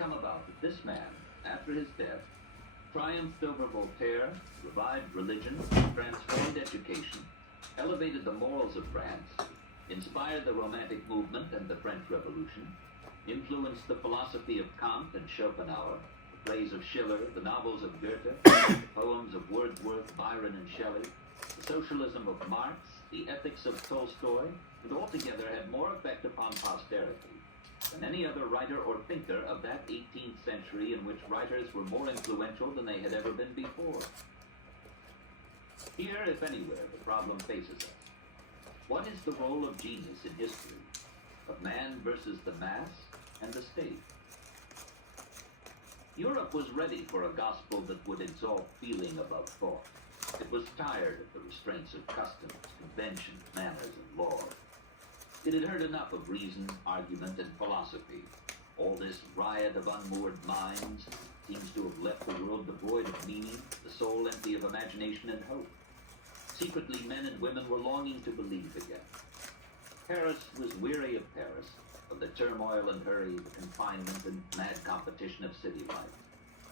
come about that this man, after his death, triumphed over Voltaire, revived religion, transformed education, elevated the morals of France, inspired the Romantic movement and the French Revolution, influenced the philosophy of Kant and Schopenhauer, the plays of Schiller, the novels of Goethe, the poems of Wordsworth, Byron, and Shelley, the socialism of Marx, the ethics of Tolstoy, and altogether had more effect upon posterity than any other writer or thinker of that 18th century in which writers were more influential than they had ever been before. Here, if anywhere, the problem faces us. What is the role of genius in history? Of man versus the mass and the state? Europe was ready for a gospel that would exalt feeling above thought. It was tired of the restraints of customs, conventions, manners, and laws. It had heard enough of reason, argument, and philosophy. All this riot of unmoored minds seems to have left the world devoid of meaning, the soul empty of imagination and hope. Secretly, men and women were longing to believe again. Paris was weary of Paris, of the turmoil and hurry, the confinement and mad competition of city life.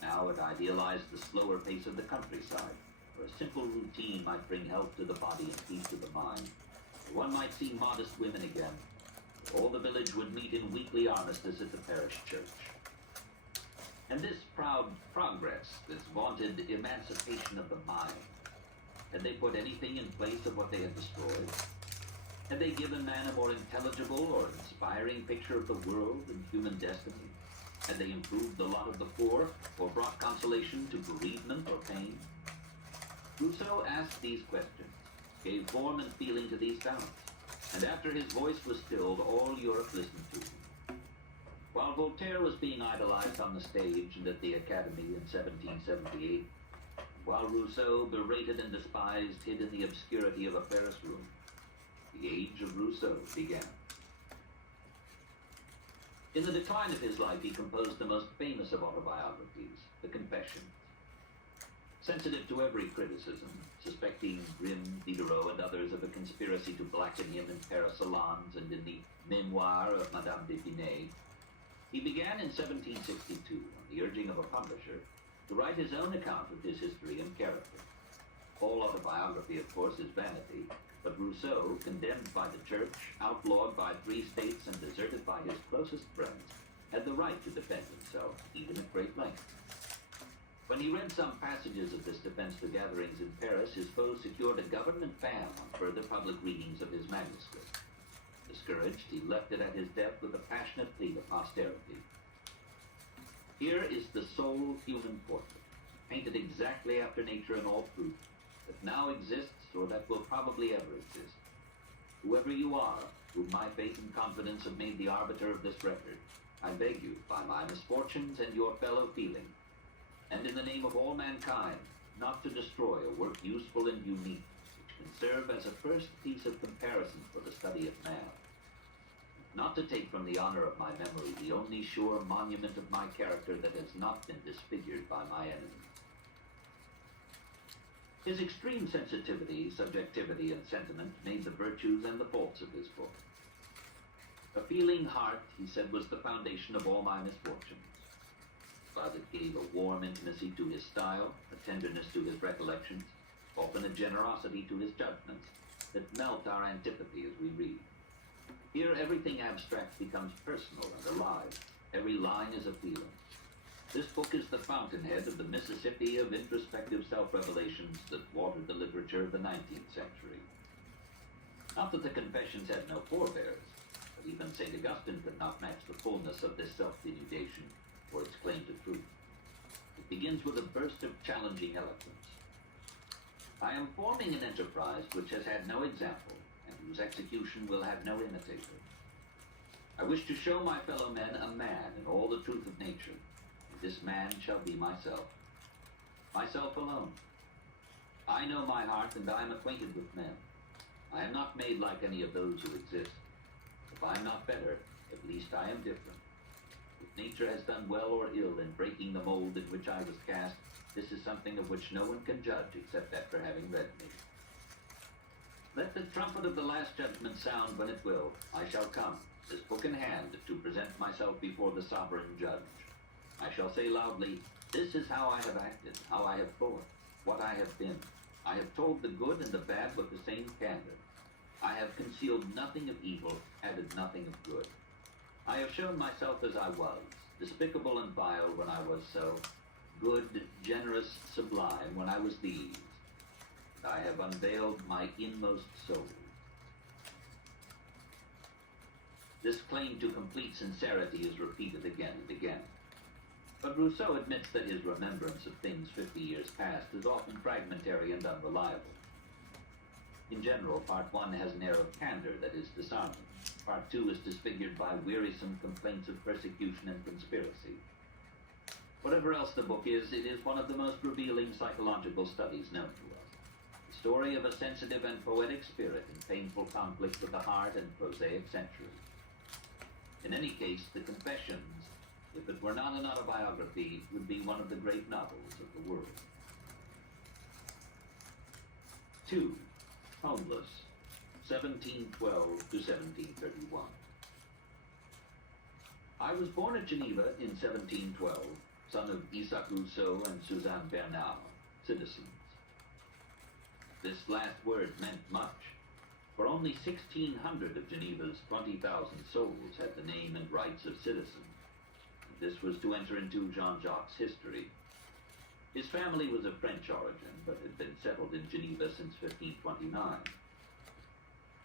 Now it idealized the slower pace of the countryside, where a simple routine might bring health to the body and peace to the mind. One might see modest women again. All the village would meet in weekly armistice at the parish church. And this proud progress, this vaunted emancipation of the mind, had they put anything in place of what they had destroyed? Had they given man a more intelligible or inspiring picture of the world and human destiny? Had they improved the lot of the poor or brought consolation to bereavement or pain? Rousseau asked these questions, gave form and feeling to these sounds, and after his voice was stilled, all Europe listened to him. While Voltaire was being idolized on the stage and at the Academy in 1778, while Rousseau, berated and despised, hid in the obscurity of a Paris room, the age of Rousseau began. In the decline of his life, he composed the most famous of autobiographies, The Confessions. Sensitive to every criticism, suspecting Grimm, Diderot, and others of a conspiracy to blacken him in Paris salons and in the Memoir of Madame d'Épinay, he began in 1762, on the urging of a publisher, to write his own account of his history and character. All autobiography, of course, is vanity, but Rousseau, condemned by the church, outlawed by 3 states, and deserted by his closest friends, had the right to defend himself, even at great length. When he read some passages of this defense to gatherings in Paris, his foes secured a government ban on further public readings of his manuscript. Discouraged, he left it at his death with a passionate plea to posterity. Here is the sole human portrait, painted exactly after nature in all truth, that now exists or that will probably ever exist. Whoever you are, whom my faith and confidence have made the arbiter of this record, I beg you, by my misfortunes and your fellow feeling, and in the name of all mankind, not to destroy a work useful and unique, which can serve as a first piece of comparison for the study of man. Not to take from the honor of my memory the only sure monument of my character that has not been disfigured by my enemies. His extreme sensitivity, subjectivity, and sentiment made the virtues and the faults of his book. A feeling heart, he said, was the foundation of all my misfortunes. But it gave a warm intimacy to his style, a tenderness to his recollections, often a generosity to his judgments, that melt our antipathy as we read. Here everything abstract becomes personal and alive. Every line is a feeling. This book is the fountainhead of the Mississippi of introspective self-revelations that watered the literature of the 19th century. Not that the Confessions had no forebears, but even St. Augustine could not match the fullness of this self-denudation or its claim to truth. It begins with a burst of challenging eloquence. I am forming an enterprise which has had no example, and whose execution will have no imitator. I wish to show my fellow men a man in all the truth of nature, and this man shall be myself. Myself alone. I know my heart, and I am acquainted with men. I am not made like any of those who exist. If I am not better, at least I am different. If nature has done well or ill in breaking the mold in which I was cast, this is something of which no one can judge except after having read me. Let the trumpet of the last judgment sound when it will. I shall come, this book in hand, to present myself before the sovereign judge. I shall say loudly, this is how I have acted, how I have thought, what I have been. I have told the good and the bad with the same candor. I have concealed nothing of evil, added nothing of good. I have shown myself as I was, despicable and vile when I was so, good, generous, sublime when I was these. I have unveiled my inmost soul. This claim to complete sincerity is repeated again and again. But Rousseau admits that his remembrance of things 50 years past is often fragmentary and unreliable. In general, Part 1 has an air of candor that is disarming. Part 2 is disfigured by wearisome complaints of persecution and conspiracy. Whatever else the book is, it is one of the most revealing psychological studies known to us. The story of a sensitive and poetic spirit in painful conflict with the hard and prosaic century. In any case, The Confessions, if it were not an autobiography, would be one of the great novels of the world. 2. Homeless, 1712 to 1731. I was born at Geneva in 1712, son of Isaac Rousseau and Suzanne Bernard, citizens. This last word meant much, for only 1,600 of Geneva's 20,000 souls had the name and rights of citizens. This was to enter into Jean-Jacques' history. His family was of French origin, but had been settled in Geneva since 1529.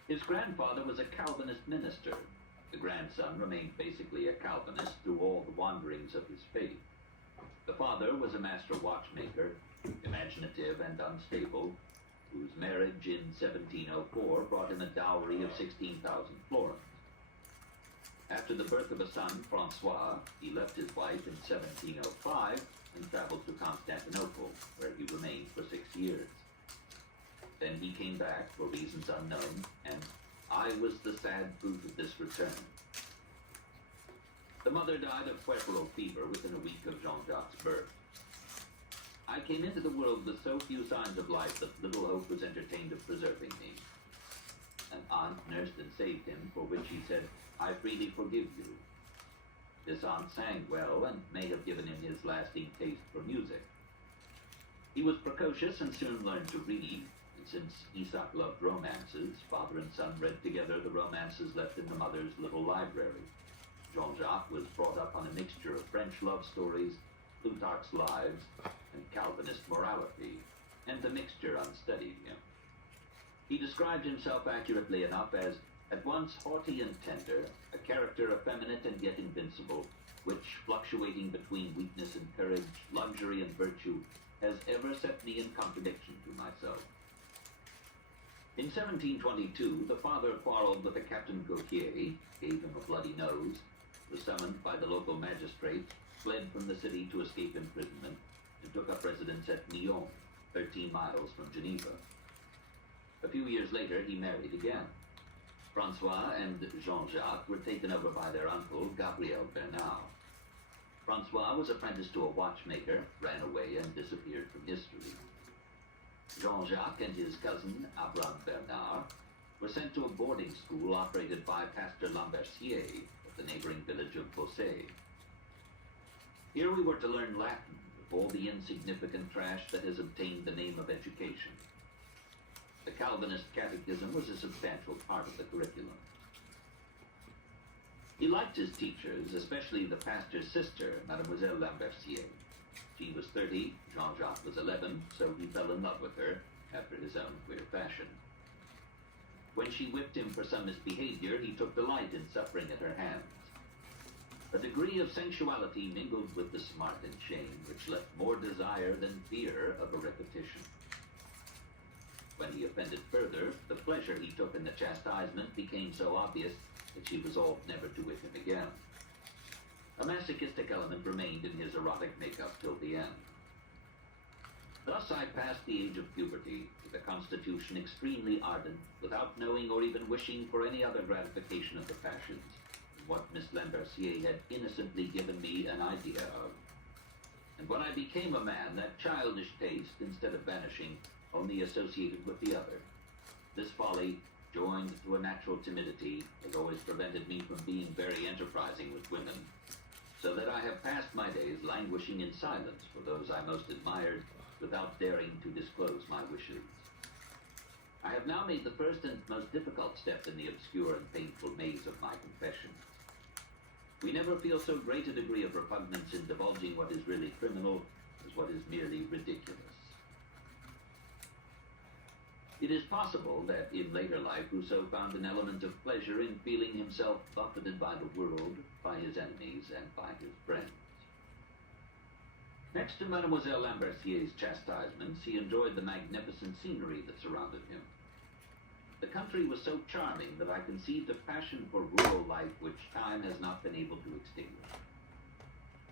His grandfather was a Calvinist minister. The grandson remained basically a Calvinist through all the wanderings of his faith. The father was a master watchmaker, imaginative and unstable, whose marriage in 1704 brought him a dowry of 16,000 florins. After the birth of a son, Francois, he left his wife in 1705 and traveled to Constantinople, where he remained for 6 years. Then he came back for reasons unknown, and I was the sad fruit of this return. The mother died of puerperal fever within a week of Jean-Jacques' birth. I came into the world with so few signs of life that little hope was entertained of preserving me. An aunt nursed and saved him, for which he said, I freely forgive you. This aunt sang well and may have given him his lasting taste for music. He was precocious and soon learned to read, and since Isaac loved romances, father and son read together the romances left in the mother's little library. Jean-Jacques was brought up on a mixture of French love stories, Plutarch's Lives, and Calvinist morality, and the mixture unsteadied him. He described himself accurately enough as at once haughty and tender, a character effeminate and yet invincible, which, fluctuating between weakness and courage, luxury and virtue, has ever set me in contradiction to myself. In 1722, the father quarreled with a Captain Gautier, gave him a bloody nose, was summoned by the local magistrate, fled from the city to escape imprisonment, and took up residence at Nyon, 13 miles from Geneva. A few years later, he married again. Francois and Jean-Jacques were taken over by their uncle, Gabriel Bernard. Francois was apprenticed to a watchmaker, ran away, and disappeared from history. Jean-Jacques and his cousin, Abraham Bernard, were sent to a boarding school operated by Pastor Lambercier of the neighboring village of Beausset. Here we were to learn Latin, with all the insignificant trash that has obtained the name of education. The Calvinist catechism was a substantial part of the curriculum. He liked his teachers, especially the pastor's sister, Mademoiselle Lambercier. She was 30, Jean-Jacques was 11, so he fell in love with her, after his own queer fashion. When she whipped him for some misbehavior, he took delight in suffering at her hands. A degree of sensuality mingled with the smart and shame, which left more desire than fear of a repetition. When he offended further, the pleasure he took in the chastisement became so obvious that she resolved never to whip him again. A masochistic element remained in his erotic makeup till the end. Thus I passed the age of puberty, with a constitution extremely ardent, without knowing or even wishing for any other gratification of the passions, what Miss Lambercier had innocently given me an idea of. And when I became a man, that childish taste, instead of vanishing, only associated with the other. This folly, joined to a natural timidity, has always prevented me from being very enterprising with women. so that I have passed my days languishing in silence for those I most admired, without daring to disclose my wishes. I have now made the first and most difficult step in the obscure and painful maze of my confession. We never feel so great a degree of repugnance in divulging what is really criminal as what is merely ridiculous. It is possible that in later life Rousseau found an element of pleasure in feeling himself buffeted by the world, by his enemies, and by his friends. Next to Mademoiselle Lambercier's chastisements, he enjoyed the magnificent scenery that surrounded him. The country was so charming that I conceived a passion for rural life which time has not been able to extinguish.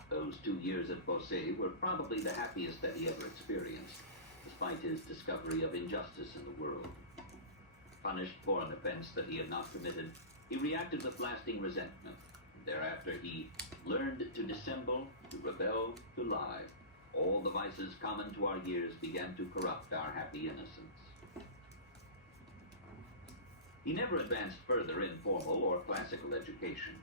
Those 2 years at Fossé were probably the happiest that he ever experienced, despite his discovery of injustice in the world. Punished for an offense that he had not committed, he reacted with lasting resentment. Thereafter he learned to dissemble, to rebel, to lie. All the vices common to our years began to corrupt our happy innocence. He never advanced further in formal or classical education.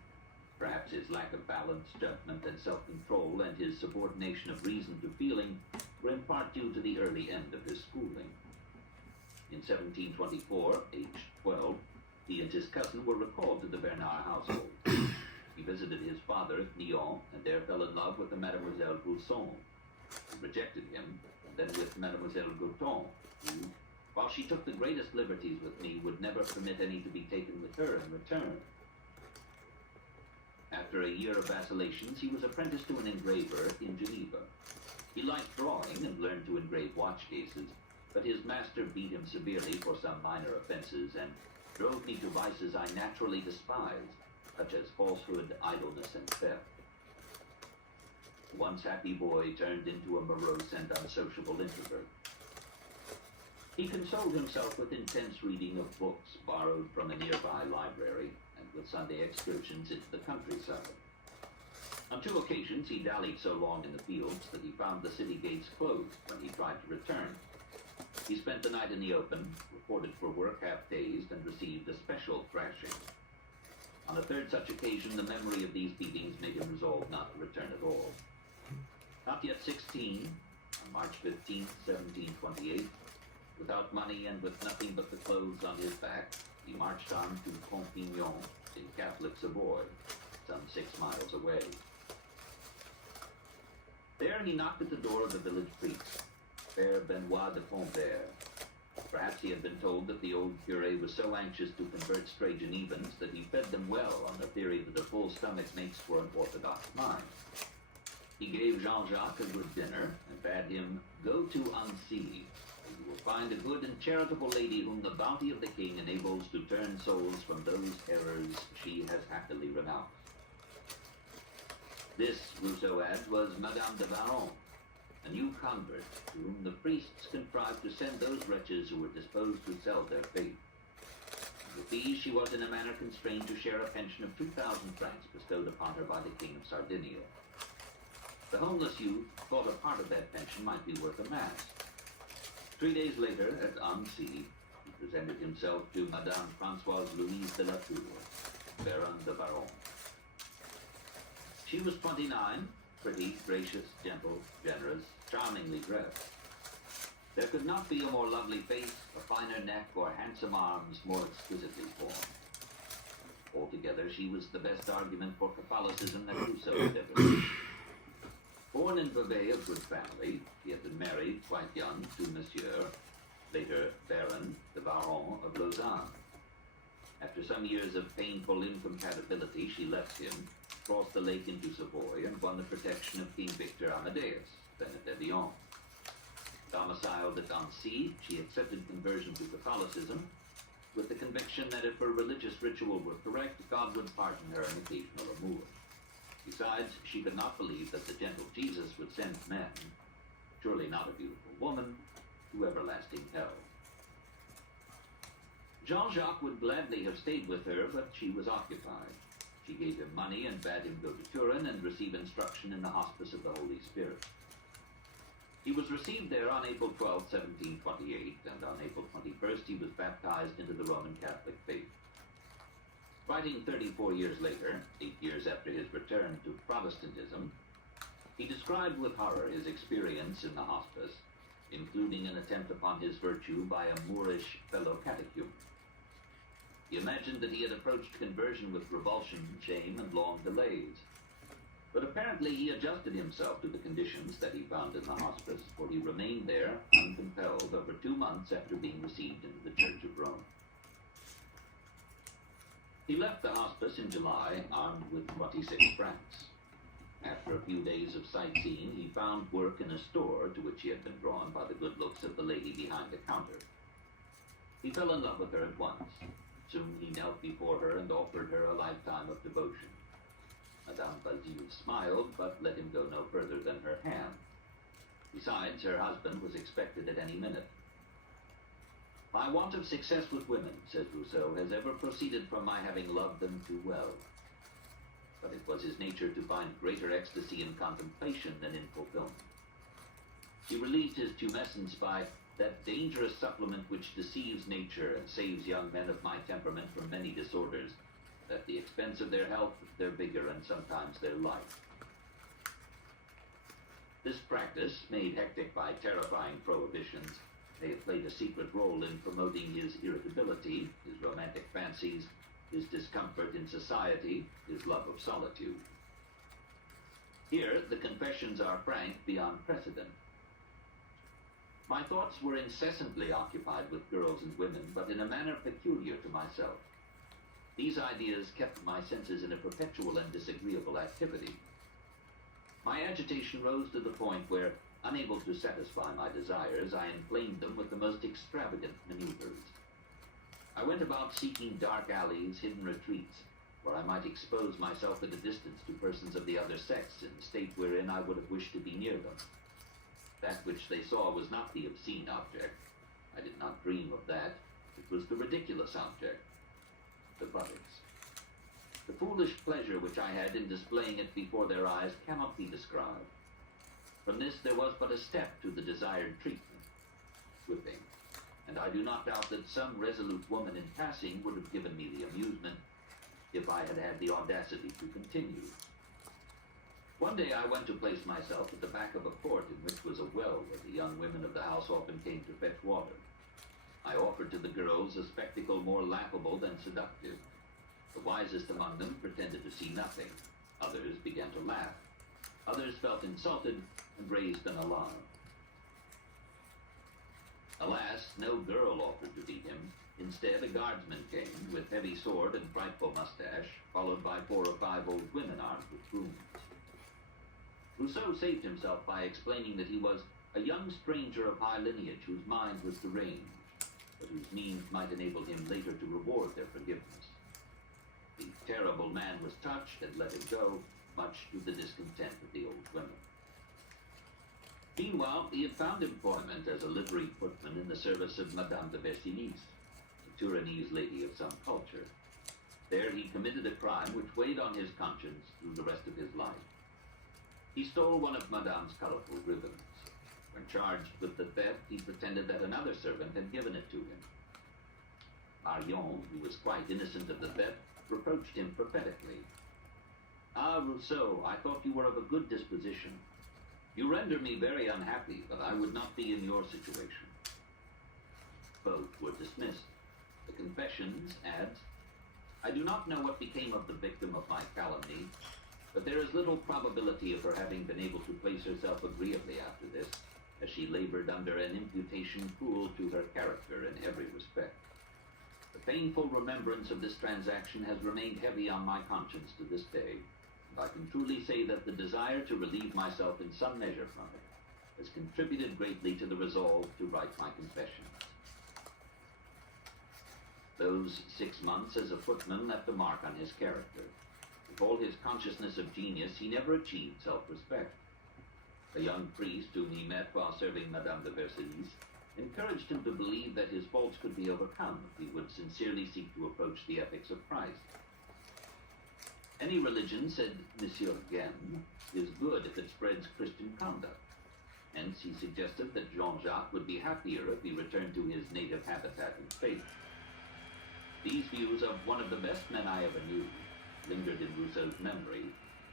Perhaps his lack of balance, judgment, and self-control, and his subordination of reason to feeling were in part due to the early end of his schooling. In 1724, aged 12, he and his cousin were recalled to the Bernard household. He visited his father at Nyon, and there fell in love with a Mademoiselle Rousseau, who rejected him, and then with Mademoiselle Gouton, who, while she took the greatest liberties with me, would never permit any to be taken with her in return. After a year of vacillations, he was apprenticed to an engraver in Geneva. He liked drawing and learned to engrave watch cases, but his master beat him severely for some minor offenses and drove me to vices I naturally despised, such as falsehood, idleness, and theft. The once happy boy turned into a morose and unsociable introvert. He consoled himself with intense reading of books borrowed from a nearby library and with Sunday excursions into the countryside. On 2 occasions, he dallied so long in the fields that he found the city gates closed when he tried to return. He spent the night in the open, reported for work half-dazed, and received a special thrashing. On a 3rd such occasion, the memory of these beatings made him resolve not to return at all. Not yet 16, on March 15, 1728, without money and with nothing but the clothes on his back, he marched on to Pompignan in Catholic Savoy, some 6 miles away. There he knocked at the door of the village priest, Père Benoit de Pontbert. Perhaps he had been told that the old curé was so anxious to convert stray Genevans that he fed them well on the theory that a full stomach makes for an orthodox mind. He gave Jean-Jacques a good dinner and bade him go to Annecy. You will find a good and charitable lady whom the bounty of the king enables to turn souls from those errors she has happily renounced. This, Rousseau adds, was Madame de Baron, a new convert to whom the priests contrived to send those wretches who were disposed to sell their faith. With these she was in a manner constrained to share a pension of 2,000 francs bestowed upon her by the King of Sardinia. The homeless youth thought a part of that pension might be worth a mass. 3 days later, at Annecy, he presented himself to Madame Françoise Louise de la Tour, Baronne de Baron. She was 29, pretty, gracious, gentle, generous, charmingly dressed. There could not be a more lovely face, a finer neck, or handsome arms more exquisitely formed. Altogether, she was the best argument for Catholicism that Rousseau had ever seen. Born in Vevey of good family, he had been married quite young to Monsieur, later Baron de Baron of Lausanne. After some years of painful incompatibility, she left him, crossed the lake into Savoy, and won the protection of King Victor Amadeus, then at Evian. Domiciled at Annecy, she accepted conversion to Catholicism, with the conviction that if her religious ritual were correct, God would pardon her an occasional amour. Besides, she could not believe that the gentle Jesus would send men, surely not a beautiful woman, to everlasting hell. Jean-Jacques would gladly have stayed with her, but she was occupied. She gave him money and bade him go to Turin and receive instruction in the Hospice of the Holy Spirit. He was received there on April 12, 1728, and on April 21st he was baptized into the Roman Catholic faith. Writing 34 years later, 8 years after his return to Protestantism, he described with horror his experience in the hospice, including an attempt upon his virtue by a Moorish fellow catechumen. He imagined that he had approached conversion with revulsion, shame, and long delays. But apparently he adjusted himself to the conditions that he found in the hospice, for he remained there, uncompelled, over 2 months after being received into the Church of Rome. He left the hospice in July, armed with 26 francs. After a few days of sightseeing, he found work in a store to which he had been drawn by the good looks of the lady behind the counter. He fell in love with her at once. Soon he knelt before her and offered her a lifetime of devotion. Madame Basile smiled, but let him go no further than her hand. Besides, her husband was expected at any minute. My want of success with women, says Rousseau, has ever proceeded from my having loved them too well. But it was his nature to find greater ecstasy in contemplation than in fulfillment. He relieved his tumescence by that dangerous supplement which deceives nature and saves young men of my temperament from many disorders, at the expense of their health, their vigor, and sometimes their life. This practice, made hectic by terrifying prohibitions, may have played a secret role in promoting his irritability, his romantic fancies, his discomfort in society, his love of solitude. Here, the confessions are frank beyond precedent. My thoughts were incessantly occupied with girls and women, but in a manner peculiar to myself. These ideas kept my senses in a perpetual and disagreeable activity. My agitation rose to the point where, unable to satisfy my desires, I inflamed them with the most extravagant maneuvers. I went about seeking dark alleys, hidden retreats, where I might expose myself at a distance to persons of the other sex in the state wherein I would have wished to be near them. That which they saw was not the obscene object. I did not dream of that. It was the ridiculous object, the buttocks. The foolish pleasure which I had in displaying it before their eyes cannot be described. From this there was but a step to the desired treatment, whipping, and I do not doubt that some resolute woman in passing would have given me the amusement if I had had the audacity to continue. One day I went to place myself at the back of a court in which was a well where the young women of the house often came to fetch water. I offered to the girls a spectacle more laughable than seductive. The wisest among them pretended to see nothing. Others began to laugh. Others felt insulted and raised an alarm. Alas, no girl offered to beat him. Instead, a guardsman came with heavy sword and frightful mustache, followed by 4 or 5 old women armed with brooms. Rousseau saved himself by explaining that he was a young stranger of high lineage whose mind was deranged, but whose means might enable him later to reward their forgiveness. The terrible man was touched and let him go, much to the discontent of the old women. Meanwhile, he had found employment as a livery footman in the service of Madame de Versailles, a Tournese lady of some culture. There he committed a crime which weighed on his conscience through the rest of his life. He stole one of Madame's colorful ribbons. When charged with the theft, he pretended that another servant had given it to him. Marion, who was quite innocent of the theft, reproached him prophetically. "Ah, Rousseau, I thought you were of a good disposition. You render me very unhappy, but I would not be in your situation." Both were dismissed. The Confessions adds, "I do not know what became of the victim of my calumny, but there is little probability of her having been able to place herself agreeably after this, as she labored under an imputation cruel to her character in every respect. The painful remembrance of this transaction has remained heavy on my conscience to this day, and I can truly say that the desire to relieve myself in some measure from it has contributed greatly to the resolve to write my confessions." Those 6 months as a footman left a mark on his character. With all his consciousness of genius, he never achieved self-respect. A young priest whom he met while serving Madame de Versailles encouraged him to believe that his faults could be overcome if he would sincerely seek to approach the ethics of Christ. "Any religion," said Monsieur Gaime, "is good if it spreads Christian conduct." Hence he suggested that Jean-Jacques would be happier if he returned to his native habitat and faith. These views of one of the best men I ever knew lingered in Rousseau's memory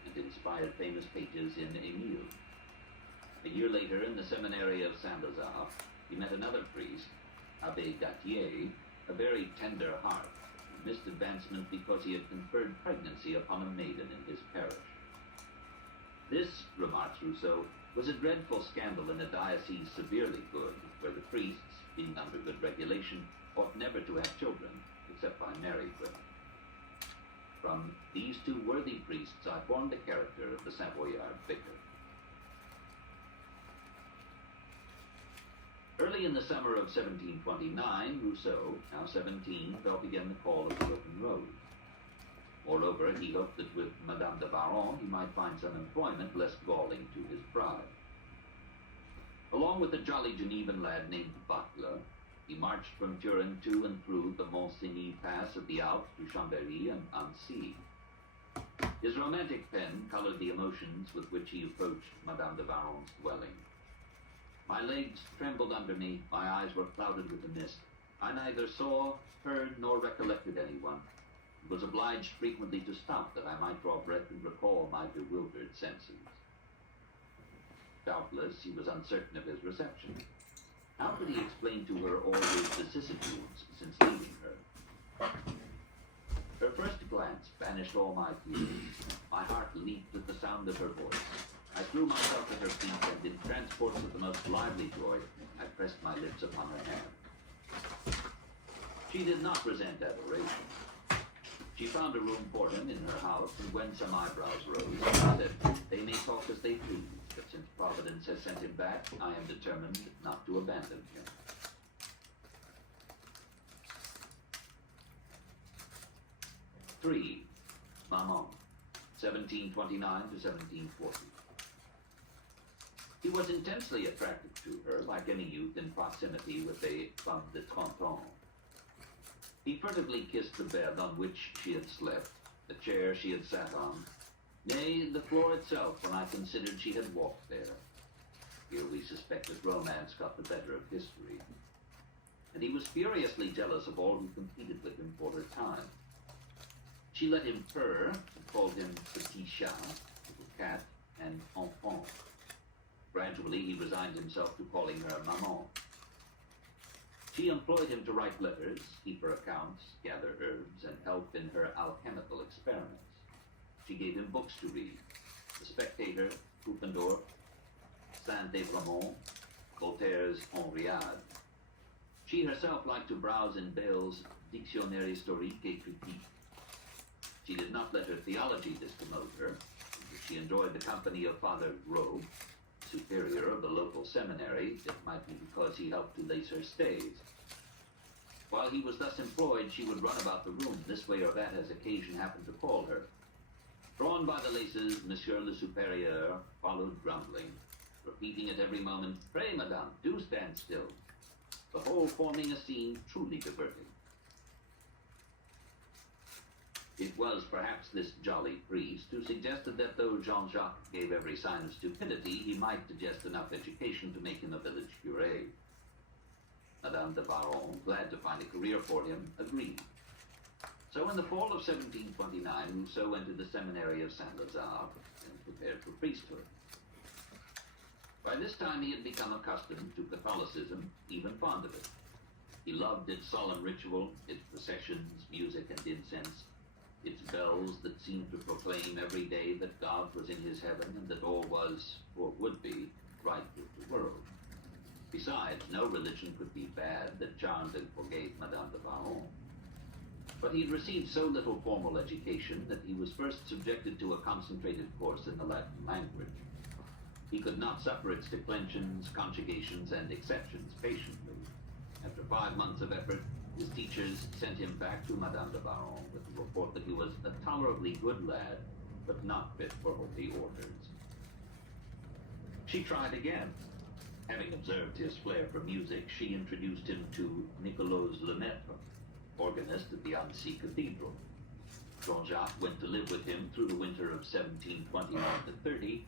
and inspired famous pages in Émile. A year later, in the seminary of Saint-Lazare, he met another priest, Abbé Gattier, a very tender heart, who missed advancement because he had conferred pregnancy upon a maiden in his parish. This, remarks Rousseau, was a dreadful scandal in a diocese severely good, where the priests, being under good regulation, ought never to have children, except by married women. From these two worthy priests I formed the character of the Savoyard vicar. Early in the summer of 1729, Rousseau, now 17, felt again the call of the open road. Moreover, he hoped that with Madame de Baron he might find some employment less galling to his pride. Along with a jolly Genevan lad named Butler, he marched from Turin to and through the Mont-Cenis pass of the Alps to Chambéry and Annecy. His romantic pen colored the emotions with which he approached Madame de Baron's dwelling. My legs trembled under me, my eyes were clouded with a mist. I neither saw, heard, nor recollected anyone, and was obliged frequently to stop that I might draw breath and recall my bewildered senses. Doubtless he was uncertain of his reception. How could he explain to her all his vicissitudes since leaving her? Her first glance banished all my fears. My heart leaped at the sound of her voice. I threw myself at her feet, and in transports of the most lively joy, I pressed my lips upon her hand. She did not resent adoration. She found a room for him in her house, and when some eyebrows rose, she said, "They may talk as they please, but since Providence has sent him back, I am determined not to abandon him." Three, Maman, 1729 to 1740. He was intensely attracted to her, like any youth in proximity with a femme de 30 ans. He furtively kissed the bed on which she had slept, the chair she had sat on, nay, the floor itself when I considered she had walked there. Here we suspect that romance got the better of history. And he was furiously jealous of all who competed with him for her time. She let him purr, and called him petit chat, little cat, and enfant. Gradually he resigned himself to calling her maman. She employed him to write letters, keep her accounts, gather herbs, and help in her alchemical experiments. She gave him books to read: The Spectator, Pufendorf, Saint-Evremont, Voltaire's Henriade. She herself liked to browse in Bayle's Dictionnaire historique et critique. She did not let her theology discommode her. She enjoyed the company of Father Rowe, superior of the local seminary. It might be because he helped to lace her stays. While he was thus employed, she would run about the room this way or that as occasion happened to call her. Drawn by the laces, Monsieur le Supérieur followed grumbling, repeating at every moment, "Pray, madame, do stand still," the whole forming a scene truly diverting. It was perhaps this jolly priest who suggested that though Jean-Jacques gave every sign of stupidity, he might digest enough education to make him a village curé. Madame de Baron, glad to find a career for him, agreed. So in the fall of 1729, Rousseau entered the seminary of Saint-Lazare and prepared for priesthood. By this time he had become accustomed to Catholicism, even fond of it. He loved its solemn ritual, its processions, music, and incense, its bells that seemed to proclaim every day that God was in his heaven and that all was, or would be, right with the world. Besides, no religion could be bad that charmed and forgave Madame de Baron. But he had received so little formal education that he was first subjected to a concentrated course in the Latin language. He could not suffer its declensions, conjugations, and exceptions patiently. After 5 months of effort, his teachers sent him back to Madame de Baron with the report that he was a tolerably good lad, but not fit for holy orders. She tried again. Having observed his flair for music, she introduced him to Nicolas Lemaitre, organist at the Annecy Cathedral. Jean-Jacques went to live with him through the winter of 1729-30,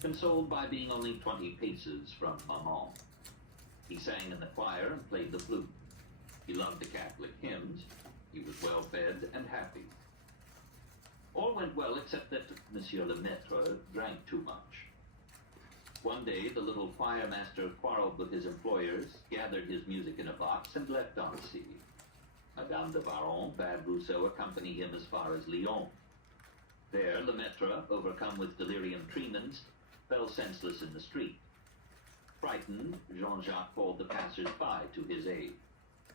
consoled by being only 20 paces from Maman. He sang in the choir and played the flute. He loved the Catholic hymns. He He was well fed and happy. All went well except that Monsieur le Maître drank too much. One day, the little choir master quarreled with his employers, gathered his music in a box, and left Annecy. Madame de Baron bade Rousseau accompany him as far as Lyon. There, le Maître, overcome with delirium tremens, fell senseless in the street. Frightened, Jean-Jacques called the passers-by to his aid.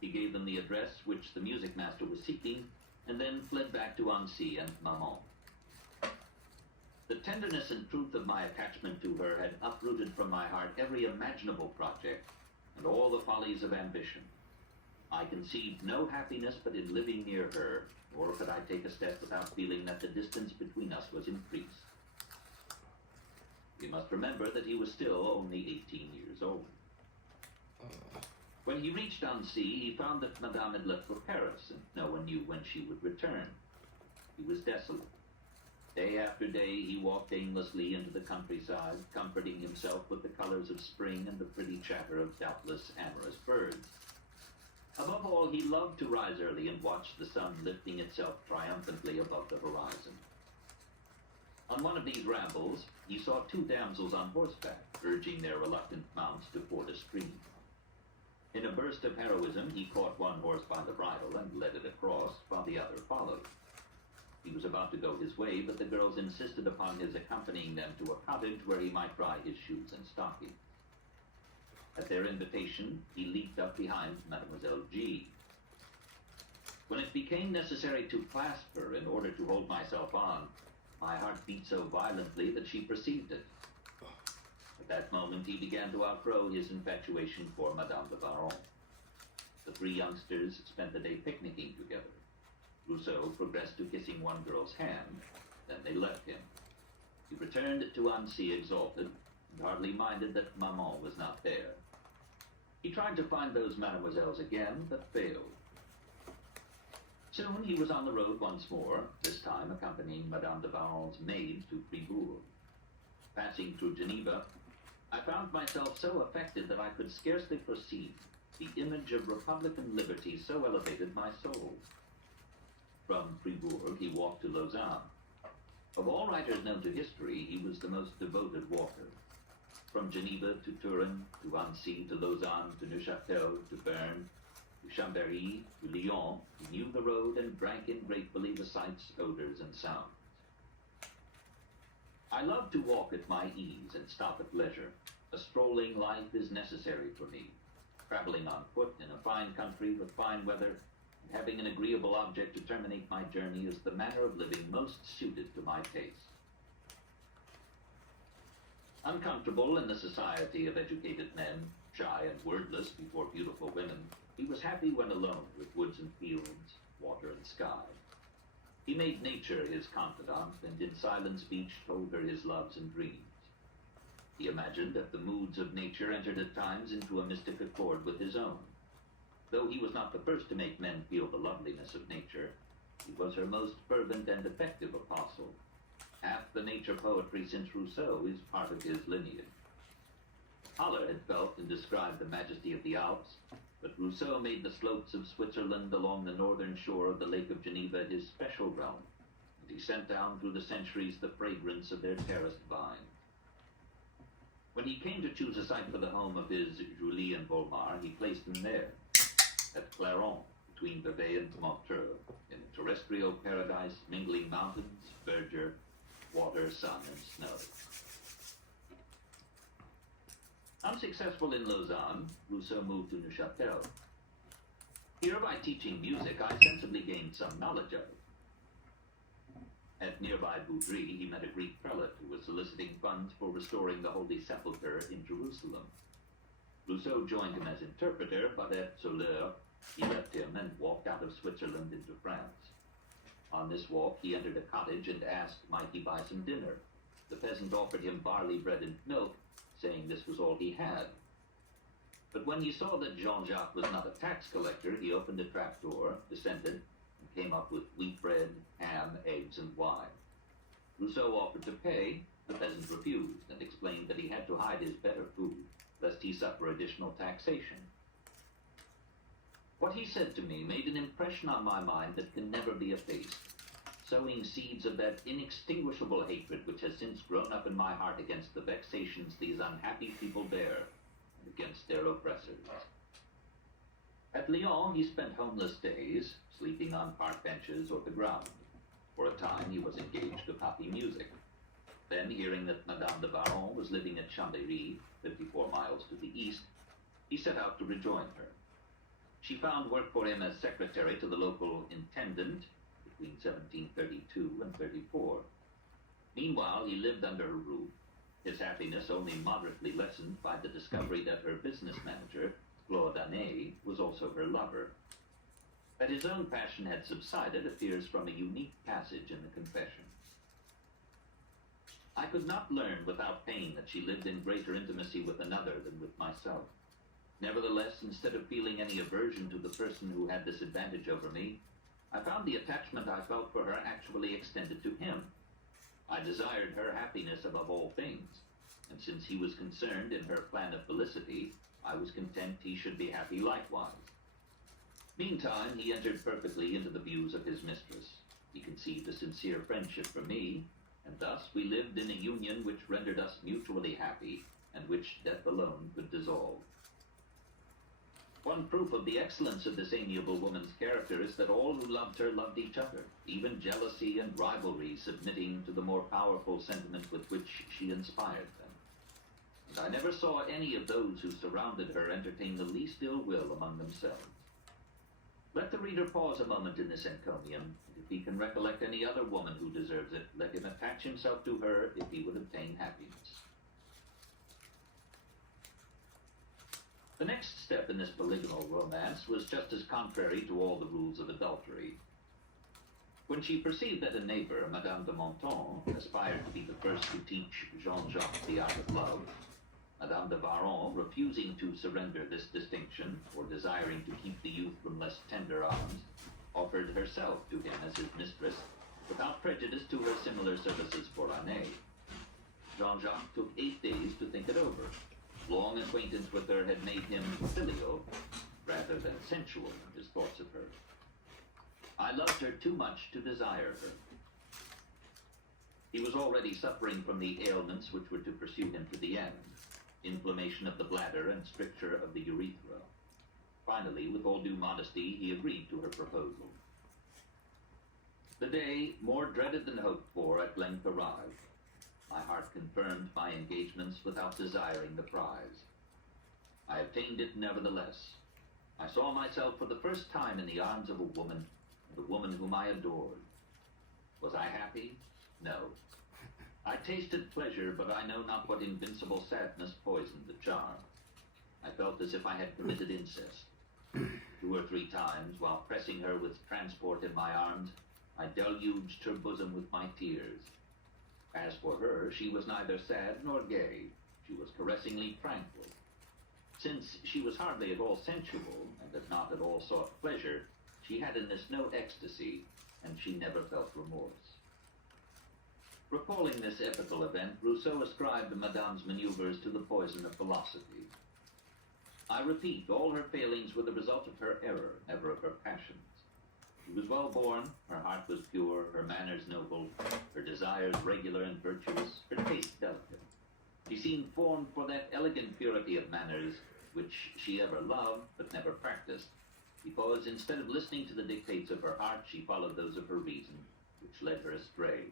He gave them the address which the music master was seeking, and then fled back to Annecy and Maman. The tenderness and truth of my attachment to her had uprooted from my heart every imaginable project and all the follies of ambition. I conceived no happiness but in living near her, nor could I take a step without feeling that the distance between us was increased. We must remember that he was still only 18 years old. When he reached Annecy, he found that Madame had left for Paris, and no one knew when she would return. He was desolate. Day after day, he walked aimlessly into the countryside, comforting himself with the colors of spring and the pretty chatter of doubtless amorous birds. Above all, he loved to rise early and watch the sun lifting itself triumphantly above the horizon. On one of these rambles, he saw two damsels on horseback, urging their reluctant mounts to ford a stream. In a burst of heroism, he caught one horse by the bridle and led it across, while the other followed. He was about to go his way, but the girls insisted upon his accompanying them to a cottage where he might dry his shoes and stockings. At their invitation, he leaped up behind Mademoiselle G. When it became necessary to clasp her in order to hold myself on, my heart beat so violently that she perceived it. At that moment, he began to outgrow his infatuation for Madame de Baron. The three youngsters spent the day picnicking together. Rousseau progressed to kissing one girl's hand, then they left him. He returned to Annecy exalted, and hardly minded that Maman was not there. He tried to find those mademoiselles again, but failed. Soon he was on the road once more, this time accompanying Madame de Baron's maid to Fribourg. Passing through Geneva, I found myself so affected that I could scarcely perceive. The image of Republican liberty so elevated my soul. From Fribourg, he walked to Lausanne. Of all writers known to history, he was the most devoted walker. From Geneva to Turin, to Annecy, to Lausanne, to Neuchâtel, to Berne, to Chambéry, to Lyon, he knew the road and drank in gratefully the sights, odors, and sounds. I love to walk at my ease and stop at leisure. A strolling life is necessary for me. Traveling on foot in a fine country with fine weather, and having an agreeable object to terminate my journey is the manner of living most suited to my taste. Uncomfortable in the society of educated men, shy and wordless before beautiful women, he was happy when alone with woods and fields, water and sky. He made nature his confidant, and in silent speech told her his loves and dreams. He imagined that the moods of nature entered at times into a mystic accord with his own. Though he was not the first to make men feel the loveliness of nature, he was her most fervent and effective apostle. Half the nature poetry since Rousseau is part of his lineage. Haller had felt and described the majesty of the Alps, but Rousseau made the slopes of Switzerland along the northern shore of the Lake of Geneva his special realm, and he sent down through the centuries the fragrance of their terraced vines. When he came to choose a site for the home of his Julie and Volmar, he placed them there, at Clairon, between Vevey and Montreux, in a terrestrial paradise mingling mountains, verdure, water, sun, and snow. Unsuccessful in Lausanne, Rousseau moved to Neuchâtel. Here, by teaching music, I sensibly gained some knowledge of it. At nearby Boudry, he met a Greek prelate who was soliciting funds for restoring the Holy Sepulchre in Jerusalem. Rousseau joined him as interpreter, but at Soleure, he left him and walked out of Switzerland into France. On this walk, he entered a cottage and asked, might he buy some dinner. The peasant offered him barley bread and milk, saying this was all he had. But when he saw that Jean-Jacques was not a tax collector, he opened a trapdoor, descended, and came up with wheat bread, ham, eggs, and wine. Rousseau offered to pay. The peasant refused and explained that he had to hide his better food, lest he suffer additional taxation. What he said to me made an impression on my mind that can never be effaced, sowing seeds of that inextinguishable hatred which has since grown up in my heart against the vexations these unhappy people bear, and against their oppressors. At Lyon he spent homeless days, sleeping on park benches or the ground. For a time he was engaged to copy music. Then, hearing that Madame de Baron was living at Chambéry, 54 miles to the east, he set out to rejoin her. She found work for him as secretary to the local intendant between 1732 and 34. Meanwhile, he lived under her roof, his happiness only moderately lessened by the discovery that her business manager, Claude Anet, was also her lover. That his own passion had subsided appears from a unique passage in the confession. I could not learn without pain that she lived in greater intimacy with another than with myself. Nevertheless, instead of feeling any aversion to the person who had this advantage over me, I found the attachment I felt for her actually extended to him. I desired her happiness above all things, and since he was concerned in her plan of felicity, I was content he should be happy likewise. Meantime, he entered perfectly into the views of his mistress. He conceived a sincere friendship for me, and thus we lived in a union which rendered us mutually happy, and which death alone could dissolve. One proof of the excellence of this amiable woman's character is that all who loved her loved each other, even jealousy and rivalry submitting to the more powerful sentiment with which she inspired them. And I never saw any of those who surrounded her entertain the least ill will among themselves. Let the reader pause a moment in this encomium, and if he can recollect any other woman who deserves it, let him attach himself to her if he would obtain happiness. The next step in this polygonal romance was just as contrary to all the rules of adultery. When she perceived that a neighbor, Madame de Menthon, aspired to be the first to teach Jean-Jacques the art of love, Madame de Baron, refusing to surrender this distinction, or desiring to keep the youth from less tender arms, offered herself to him as his mistress, without prejudice to her similar services for Anet. Jean-Jacques took 8 days to think it over. Long acquaintance with her had made him filial rather than sensual in his thoughts of her. I loved her too much to desire her. He was already suffering from the ailments which were to pursue him to the end: inflammation of the bladder and stricture of the urethra. Finally, with all due modesty, he agreed to her proposal. The day, more dreaded than hoped for, at length arrived. My heart confirmed my engagements without desiring the prize. I obtained it nevertheless. I saw myself for the first time in the arms of a woman, and a woman whom I adored. Was I happy? No. I tasted pleasure, but I know not what invincible sadness poisoned the charm. I felt as if I had committed incest. 2 or 3 times, while pressing her with transport in my arms, I deluged her bosom with my tears. As for her, she was neither sad nor gay. She was caressingly tranquil. Since she was hardly at all sensual, and had not at all sought pleasure, she had in this no ecstasy, and she never felt remorse. Recalling this epical event, Rousseau ascribed Madame's maneuvers to the poison of philosophy. I repeat, all her failings were the result of her error, never of her passions. She was well born, her heart was pure, her manners noble, her desires regular and virtuous, her taste delicate. She seemed formed for that elegant purity of manners which she ever loved but never practiced, because instead of listening to the dictates of her heart, she followed those of her reason, which led her astray.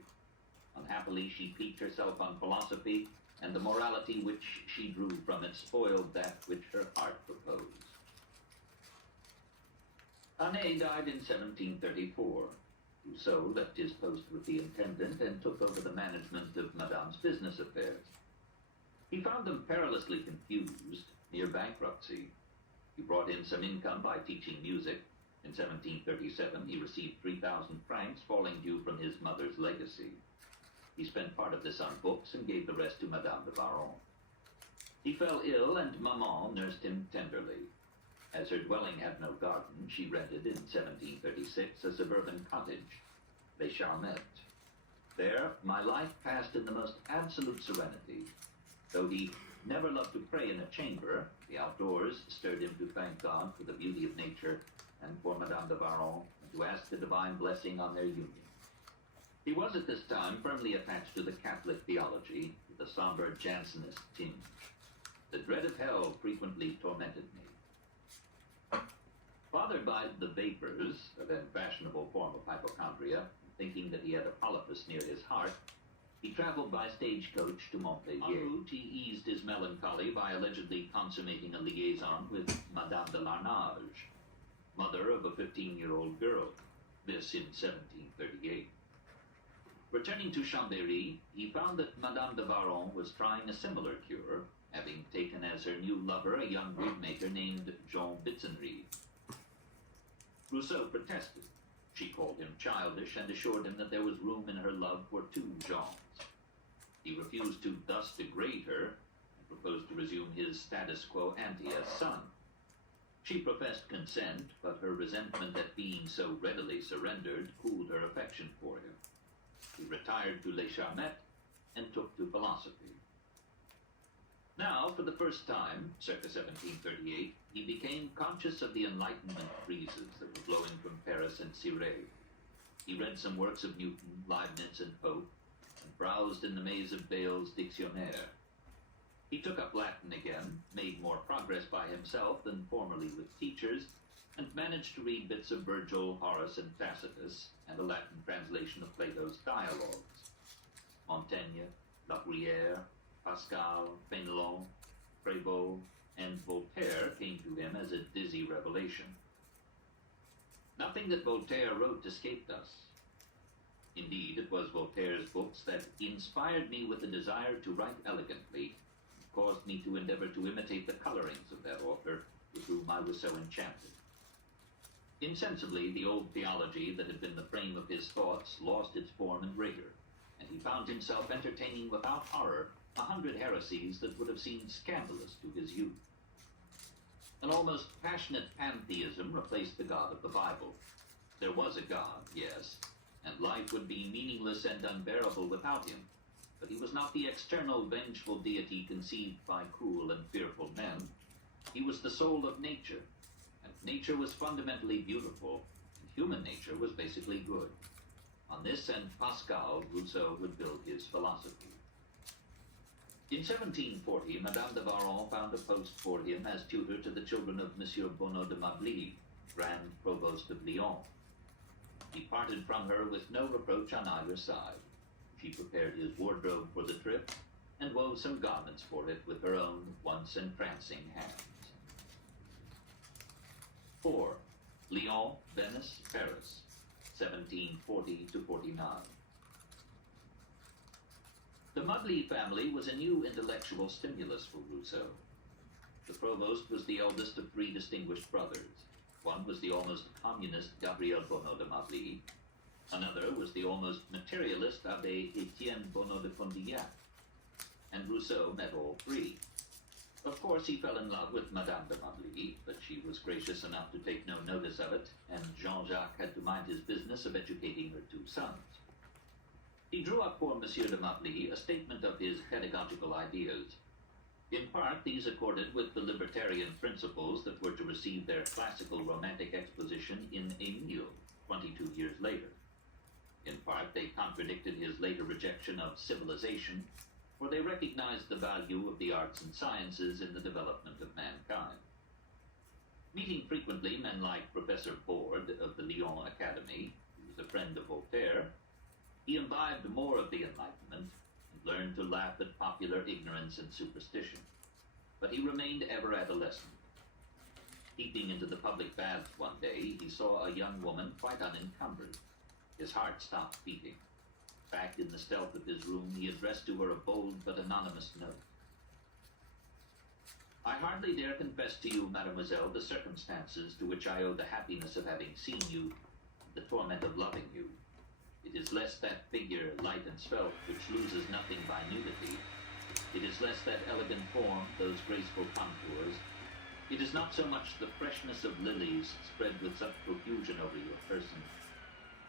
Unhappily, she piqued herself on philosophy, and the morality which she drew from it spoiled that which her heart proposed. Anet died in 1734. Rousseau left his post with the intendant and took over the management of Madame's business affairs. He found them perilously confused, near bankruptcy. He brought in some income by teaching music. In 1737, he received 3,000 francs falling due from his mother's legacy. He spent part of this on books and gave the rest to Madame de Baron. He fell ill, and Maman nursed him tenderly. As her dwelling had no garden, she rented in 1736 a suburban cottage, Les Charmettes. There, my life passed in the most absolute serenity. Though he never loved to pray in a chamber. The outdoors stirred him to thank God for the beauty of nature and for Madame de Varron, and to ask the divine blessing on their union. He was at this time firmly attached to the Catholic theology, with a somber Jansenist tinge. The dread of hell frequently tormented me. Bothered by the vapors, a then fashionable form of hypochondria, thinking that he had a polypus near his heart, he traveled by stagecoach to Montpellier. En route, he eased his melancholy by allegedly consummating a liaison with Madame de Larnage, mother of a 15-year-old girl, this in 1738. Returning to Chambéry, he found that Madame de Varron was trying a similar cure, having taken as her new lover a young wig-maker named Jean Bitzenried. Rousseau protested. She called him childish and assured him that there was room in her love for two Jeans. He refused to thus degrade her and proposed to resume his status quo ante as son. She professed consent, but her resentment at being so readily surrendered cooled her affection for him. He retired to Les Charmettes and took to philosophy. Now, for the first time, circa 1738, he became conscious of the Enlightenment breezes that were blowing from Paris and Cirey. He read some works of Newton, Leibniz, and Pope, and browsed in the maze of Bayle's Dictionnaire. He took up Latin again, made more progress by himself than formerly with teachers, and managed to read bits of Virgil, Horace, and Tacitus, and a Latin translation of Plato's dialogues. Montaigne, La Bruyère, Pascal, Fénelon, Prévost, and Voltaire came to him as a dizzy revelation. Nothing that Voltaire wrote escaped us. Indeed, it was Voltaire's books that inspired me with a desire to write elegantly, and caused me to endeavor to imitate the colorings of that author with whom I was so enchanted. Insensibly, the old theology that had been the frame of his thoughts lost its form and rigor, and he found himself entertaining without horror 100 heresies that would have seemed scandalous to his youth. An almost passionate pantheism replaced the God of the Bible. There was a God, yes, and life would be meaningless and unbearable without him, but he was not the external vengeful deity conceived by cruel and fearful men. He was the soul of nature, and nature was fundamentally beautiful, and human nature was basically good. On this and Pascal, Rousseau would build his philosophy. In 1740, Madame de Varron found a post for him as tutor to the children of Monsieur Bonneau de Mably, Grand Provost of Lyon. He parted from her with no reproach on either side. She prepared his wardrobe for the trip and wove some garments for it with her own once entrancing hands. 4. Lyon, Venice, Paris, 1740 to 49. The Mably family was a new intellectual stimulus for Rousseau. The provost was the eldest of 3 distinguished brothers. One was the almost communist Gabriel Bonneau de Mably. Another was the almost materialist Abbé Etienne Bonneau de Condillac. And Rousseau met all 3. Of course, he fell in love with Madame de Mably, but she was gracious enough to take no notice of it, and Jean-Jacques had to mind his business of educating her 2 sons. He drew up for Monsieur de Mably a statement of his pedagogical ideas. In part, these accorded with the libertarian principles that were to receive their classical romantic exposition in Émile, 22 years later. In part, they contradicted his later rejection of civilization, for they recognized the value of the arts and sciences in the development of mankind. Meeting frequently men like Professor Borde of the Lyon Academy, who was a friend of Voltaire, he imbibed more of the Enlightenment and learned to laugh at popular ignorance and superstition. But he remained ever adolescent. Peeping into the public baths one day, he saw a young woman quite unencumbered. His heart stopped beating. Back in the stealth of his room, he addressed to her a bold but anonymous note. I hardly dare confess to you, mademoiselle, the circumstances to which I owe the happiness of having seen you, the torment of loving you. It is less that figure, light and svelte, which loses nothing by nudity. It is less that elegant form, those graceful contours. It is not so much the freshness of lilies spread with such profusion over your person,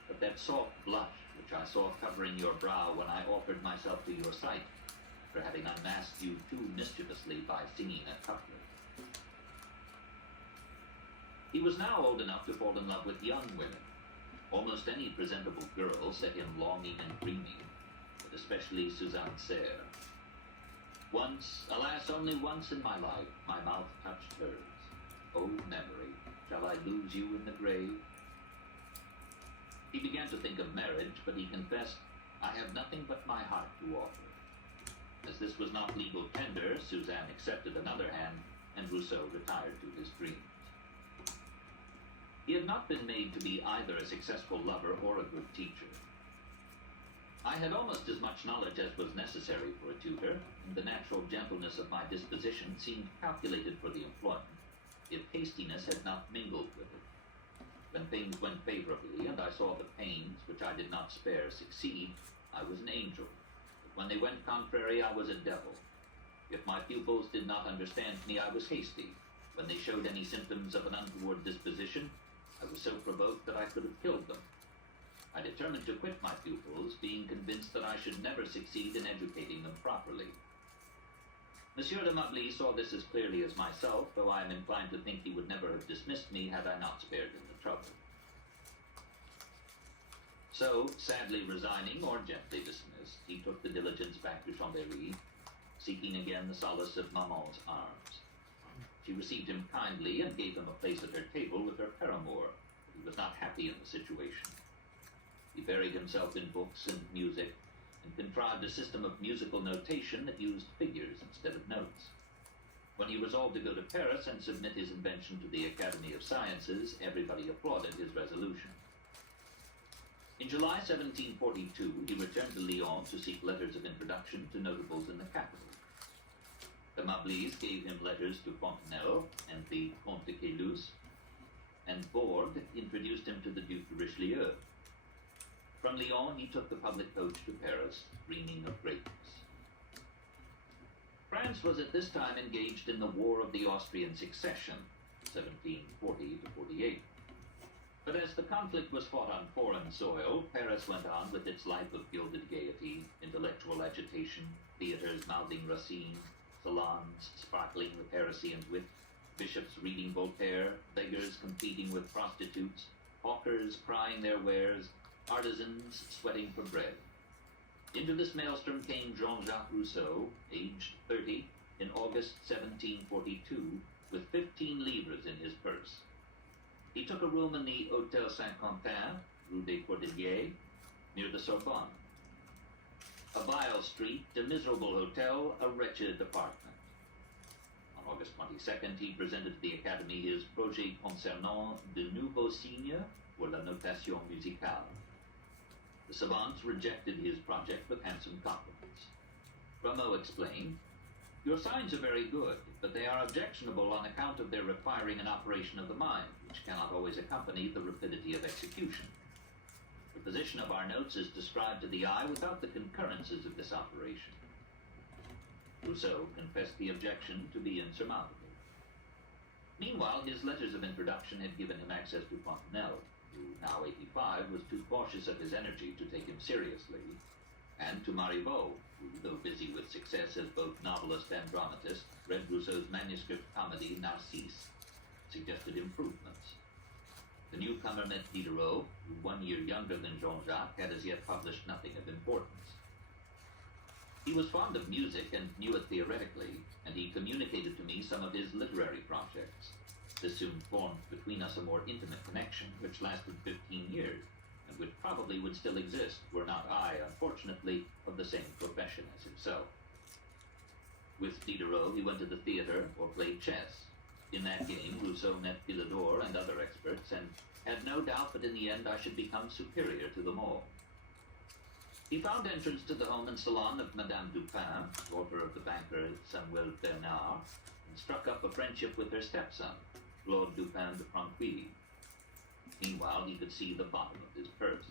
but that soft blush which I saw covering your brow when I offered myself to your sight. for having unmasked you too mischievously by singing a couplet. He was now old enough to fall in love with young women. Almost any presentable girl set him longing and dreaming, but especially Suzanne Serre. Once, alas, only once in my life, my mouth touched hers. Oh, memory, shall I lose you in the grave? He began to think of marriage, but he confessed, I have nothing but my heart to offer. As this was not legal tender, Suzanne accepted another hand, and Rousseau retired to his dreams. He had not been made to be either a successful lover or a good teacher. I had almost as much knowledge as was necessary for a tutor, and the natural gentleness of my disposition seemed calculated for the employment, if hastiness had not mingled with it. When things went favorably, and I saw the pains which I did not spare succeed, I was an angel. But when they went contrary, I was a devil. If my pupils did not understand me, I was hasty. When they showed any symptoms of an untoward disposition, I was so provoked that I could have killed them. I determined to quit my pupils, being convinced that I should never succeed in educating them properly. Monsieur de Mably saw this as clearly as myself, though I am inclined to think he would never have dismissed me had I not spared him the trouble. So, sadly resigning or gently dismissed, he took the diligence back to Chambéry, seeking again the solace of Maman's arms. She received him kindly and gave him a place at her table with her paramour. He was not happy in the situation. He buried himself in books and music, and contrived a system of musical notation that used figures instead of notes. When he resolved to go to Paris and submit his invention to the Academy of Sciences, everybody applauded his resolution. In July 1742, he returned to Lyon to seek letters of introduction to notables in the capital. The Mablys gave him letters to Fontenelle and the Comte de Caylus, and Borde introduced him to the Duc de Richelieu. From Lyon, he took the public coach to Paris, dreaming of greatness. France was at this time engaged in the War of the Austrian Succession, 1740 to 48. But as the conflict was fought on foreign soil, Paris went on with its life of gilded gaiety, intellectual agitation, theaters mouthing Racine, salons sparkling with heresy and wit, bishops reading Voltaire, beggars competing with prostitutes, hawkers crying their wares, artisans sweating for bread. Into this maelstrom came Jean-Jacques Rousseau, aged 30, in August 1742, with 15 livres in his purse. He took a room in the Hôtel Saint-Quentin, Rue des Cordeliers, near the Sorbonne. A vile street, a miserable hotel, a wretched apartment. On August 22nd, he presented to the Academy his projet concernant de nouveaux signes pour la notation musicale. The savants rejected his project with handsome compliments. Rameau explained, "Your signs are very good, but they are objectionable on account of their requiring an operation of the mind, which cannot always accompany the rapidity of execution. The position of our notes is described to the eye without the concurrences of this operation." Rousseau confessed the objection to be insurmountable. Meanwhile, his letters of introduction had given him access to Fontenelle, who, now 85, was too cautious of his energy to take him seriously, and to Marivaux, who, though busy with success as both novelist and dramatist, read Rousseau's manuscript comedy Narcisse, suggested improvements. The newcomer met Diderot, who 1 year younger than Jean-Jacques had as yet published nothing of importance. He was fond of music and knew it theoretically, and he communicated to me some of his literary projects. This soon formed between us a more intimate connection, which lasted 15 years, and which probably would still exist were not I, unfortunately, of the same profession as himself. With Diderot, he went to the theater or played chess. In that game, Rousseau met Philidor and other experts, and had no doubt that in the end I should become superior to them all. He found entrance to the home and salon of Madame Dupin, daughter of the banker Samuel Bernard, and struck up a friendship with her stepson, Claude Dupin de Franqueuil. Meanwhile, he could see the bottom of his purse.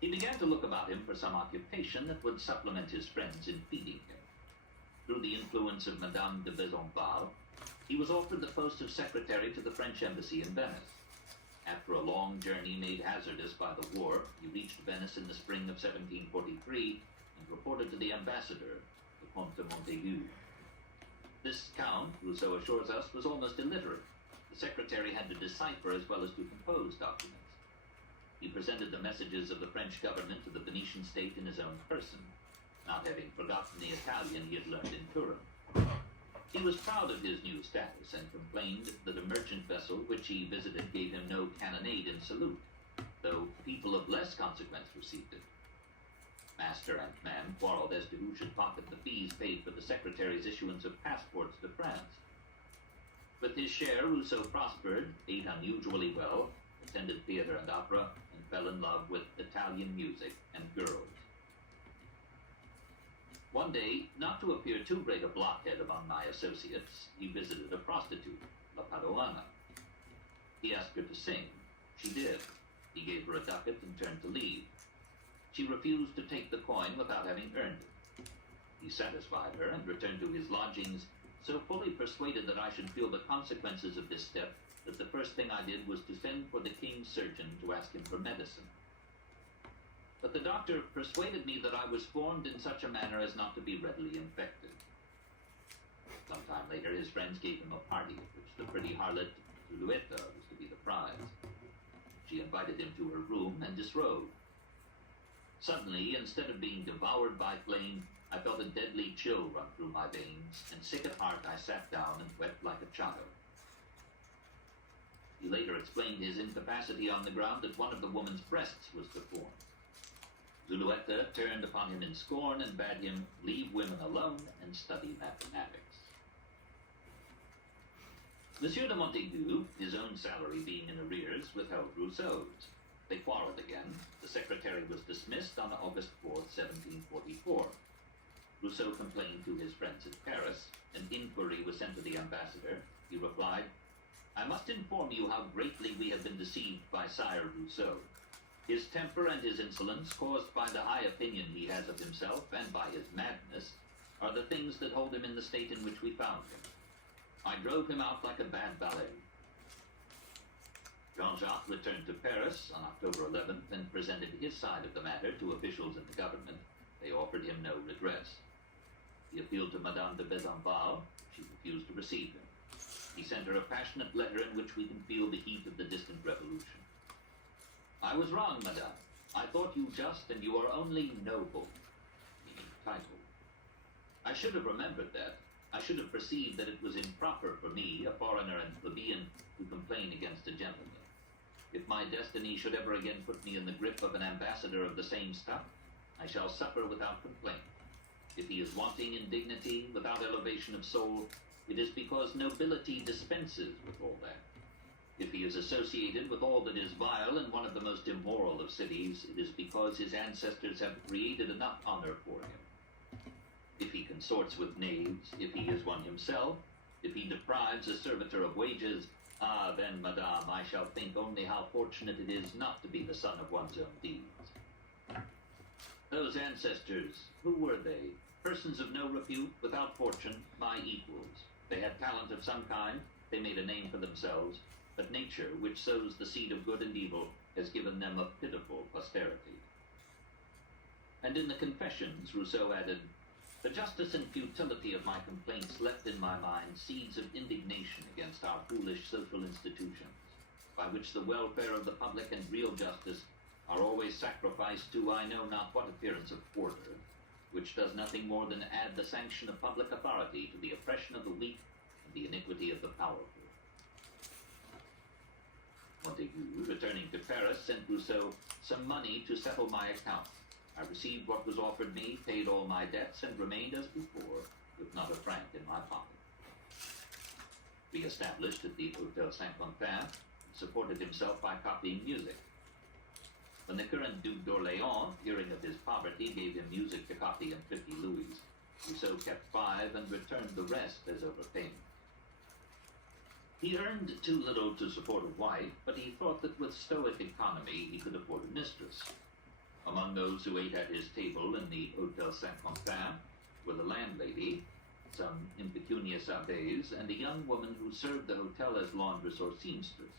He began to look about him for some occupation that would supplement his friends in feeding him. Through the influence of Madame de Besenval, he was offered the post of secretary to the French embassy in Venice. After a long journey made hazardous by the war, he reached Venice in the spring of 1743 and reported to the ambassador, the Comte de Montaigu. This count, Rousseau assures us, was almost illiterate. The secretary had to decipher as well as to compose documents. He presented the messages of the French government to the Venetian state in his own person, not having forgotten the Italian he had learned in Turin. He was proud of his new status and complained that a merchant vessel which he visited gave him no cannonade in salute, though people of less consequence received it. Master and man quarreled as to who should pocket the fees paid for the secretary's issuance of passports to France. With his share, Rousseau prospered, ate unusually well, attended theater and opera, and fell in love with Italian music and girls. One day, not to appear too great a blockhead among my associates, he visited a prostitute, La Paduana. He asked her to sing. She did. He gave her a ducat and turned to leave. She refused to take the coin without having earned it. He satisfied her and returned to his lodgings, so fully persuaded that I should feel the consequences of this step that the first thing I did was to send for the king's surgeon to ask him for medicine. But the doctor persuaded me that I was formed in such a manner as not to be readily infected. Some time later, his friends gave him a party, at which the pretty harlot Durant was to be the prize. She invited him to her room and disrobed. Suddenly, instead of being devoured by flame, I felt a deadly chill run through my veins, and sick at heart I sat down and wept like a child. He later explained his incapacity on the ground that one of the woman's breasts was deformed. Zulueta turned upon him in scorn and bade him leave women alone and study mathematics. Monsieur de Montaigu, his own salary being in arrears, withheld Rousseau's. They quarreled again. The secretary was dismissed on August 4th, 1744. Rousseau complained to his friends at Paris. An inquiry was sent to the ambassador. He replied, "I must inform you how greatly we have been deceived by Sire Rousseau. His temper and his insolence, caused by the high opinion he has of himself and by his madness, are the things that hold him in the state in which we found him. I drove him out like a bad valet." Jean-Jacques returned to Paris on October 11th and presented his side of the matter to officials in the government. They offered him no redress. He appealed to Madame de Besenval. She refused to receive him. He sent her a passionate letter in which we can feel the heat of the distant revolution. "I was wrong, madame. I thought you just, and you are only noble," meaning title. I should have remembered that. I should have perceived that it was improper for me, a foreigner and plebeian, to complain against a gentleman. If my destiny should ever again put me in the grip of an ambassador of the same stuff, I shall suffer without complaint. If he is wanting in dignity, without elevation of soul, it is because nobility dispenses with all that. If he is associated with all that is vile in one of the most immoral of cities, it is because his ancestors have created enough honor for him. If he consorts with knaves, if he is one himself, if he deprives a servitor of wages, then, madame, I shall think only how fortunate it is not to be the son of one's own deeds. Those ancestors, who were they? Persons of no repute, without fortune, my equals. They had talent of some kind, they made a name for themselves, but nature, which sows the seed of good and evil, has given them a pitiful posterity. And in the Confessions, Rousseau added, "The justice and futility of my complaints left in my mind seeds of indignation against our foolish social institutions, by which the welfare of the public and real justice are always sacrificed to I know not what appearance of order, which does nothing more than add the sanction of public authority to the oppression of the weak and the iniquity of the powerful." Montaigu, returning to Paris, sent Rousseau some money to settle my account. I received what was offered me, paid all my debts, and remained as before, with not a franc in my pocket. Re-established at the Hôtel Saint-Quentin, supported himself by copying music. When the current Duc d'Orléans, hearing of his poverty, gave him music to copy in 50 louis, Rousseau kept 5 and returned the rest as overpayment. He earned too little to support a wife, but he thought that with stoic economy he could afford a mistress. Among those who ate at his table in the Hôtel Saint-Quentin were the landlady, some impecunious abbés, and a young woman who served the hotel as laundress or seamstress.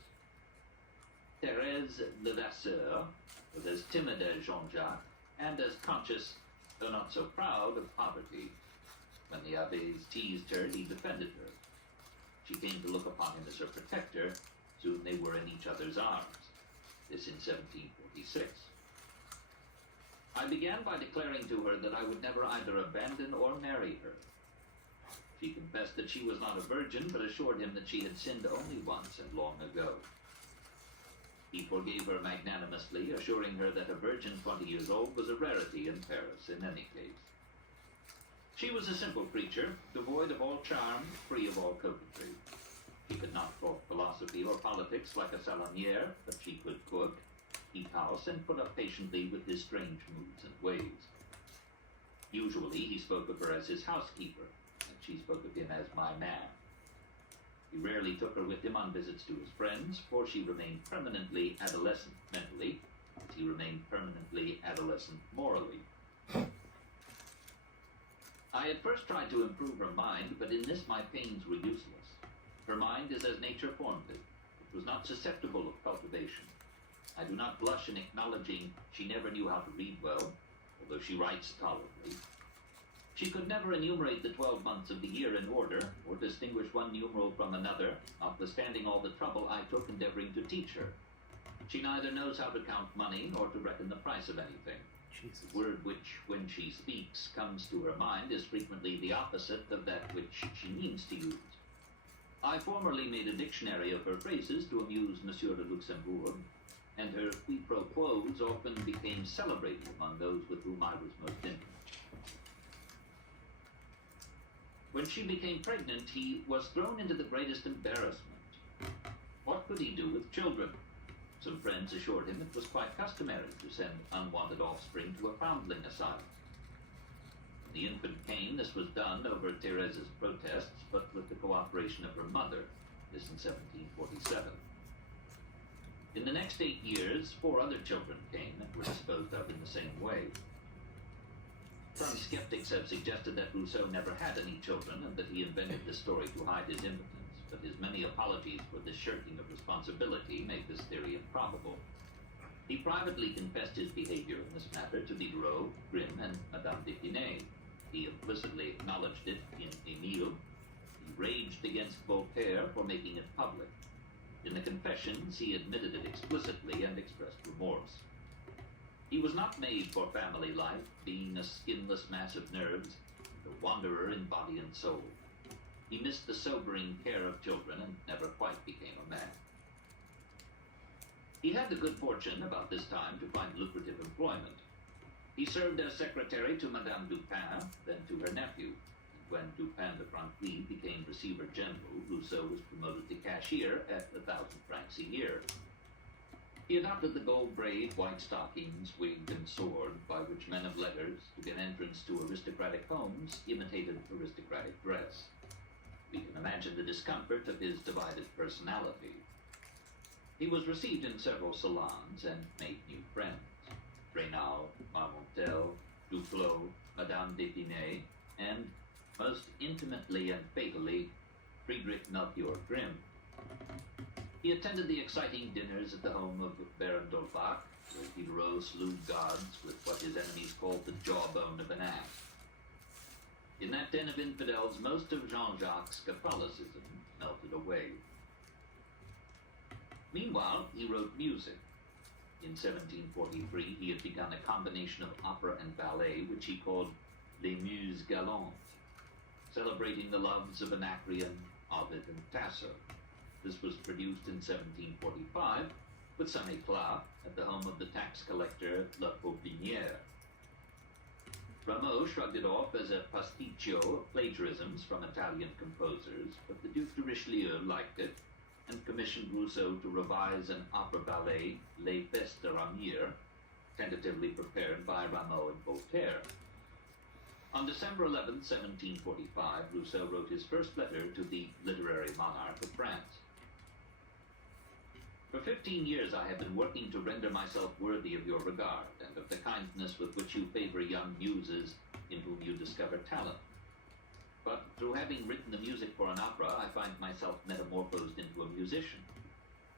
Thérèse Levasseur was as timid as Jean-Jacques and as conscious though not so proud of poverty. When the abbés teased her, he defended her. She came to look upon him as her protector. Soon they were in each other's arms. This in 1746. I began by declaring to her that I would never either abandon or marry her. She confessed that she was not a virgin, but assured him that she had sinned only once and long ago. He forgave her magnanimously, assuring her that a virgin 20 years old was a rarity in Paris in any case. She was a simple creature, devoid of all charm, free of all coquetry. She could not talk philosophy or politics like a salonière, but she could cook, keep house, and put up patiently with his strange moods and ways. Usually he spoke of her as his housekeeper, and she spoke of him as my man. He rarely took her with him on visits to his friends, for she remained permanently adolescent mentally, as he remained permanently adolescent morally. I at first tried to improve her mind, but in this my pains were useless. Her mind is as nature formed it. It was not susceptible of cultivation. I do not blush in acknowledging she never knew how to read well, although she writes tolerably. She could never enumerate the 12 months of the year in order, or distinguish one numeral from another, notwithstanding all the trouble I took endeavoring to teach her. She neither knows how to count money, nor to reckon the price of anything. Jesus. The word which, when she speaks, comes to her mind is frequently the opposite of that which she means to use. I formerly made a dictionary of her phrases to amuse Monsieur de Luxembourg, and her qui pro quos often became celebrated among those with whom I was most intimate. When she became pregnant, he was thrown into the greatest embarrassment. What could he do with children? Some friends assured him it was quite customary to send unwanted offspring to a foundling asylum. When the infant came, this was done over Thérèse's protests, but with the cooperation of her mother, this in 1747. In the next 8 years, 4 other children came and were disposed of in the same way. Some skeptics have suggested that Rousseau never had any children and that he invented this story to hide his impotence, but his many apologies for this shirking of responsibility make this theory improbable. He privately confessed his behavior in this matter to Diderot, Grimm, and Madame d'Épinay. He implicitly acknowledged it in Émile. He raged against Voltaire for making it public. In the confessions, he admitted it explicitly and expressed remorse. He was not made for family life, being a skinless mass of nerves, a wanderer in body and soul. He missed the sobering care of children and never quite became a man. He had the good fortune, about this time, to find lucrative employment. He served as secretary to Madame Dupin, then to her nephew. When Dupin de Franqueuil became Receiver General, Rousseau was promoted to cashier at 1,000 francs a year. He adopted the gold-braid, white stockings, wig, and sword by which men of letters, to get entrance to aristocratic homes, imitated aristocratic dress. We can imagine the discomfort of his divided personality. He was received in several salons and made new friends. Traynal, Marmontel, Duflo, Madame d'Épinay, and, most intimately and fatally, Friedrich Melchior Grimm. He attended the exciting dinners at the home of Baron d'Holbach, where Diderot slew gods with what his enemies called the jawbone of an axe. In that den of infidels, most of Jean-Jacques' Catholicism melted away. Meanwhile, he wrote music. In 1743, he had begun a combination of opera and ballet, which he called Les Muses Galantes, celebrating the loves of Anacreon, Ovid, and Tasso. This was produced in 1745, with some éclat, at the home of the tax collector La Paupinière. Rameau shrugged it off as a pasticcio of plagiarisms from Italian composers, but the Duc de Richelieu liked it and commissioned Rousseau to revise an opera ballet, Les Fesses de Ramire, tentatively prepared by Rameau and Voltaire. On December 11, 1745, Rousseau wrote his first letter to the literary monarch of France. For 15 years I have been working to render myself worthy of your regard and of the kindness with which you favor young muses in whom you discover talent. But through having written the music for an opera, I find myself metamorphosed into a musician.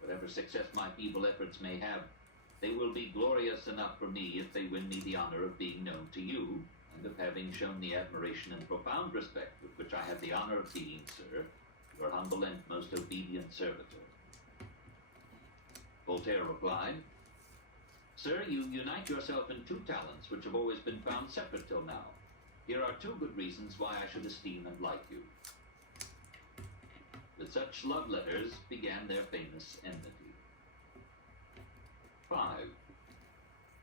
Whatever success my feeble efforts may have, they will be glorious enough for me if they win me the honor of being known to you, and of having shown the admiration and profound respect with which I have the honor of being, sir, your humble and most obedient servitor. Voltaire replied, Sir, you unite yourself in two talents which have always been found separate till now. Here are two good reasons why I should esteem and like you. With such love letters began their famous enmity. 5.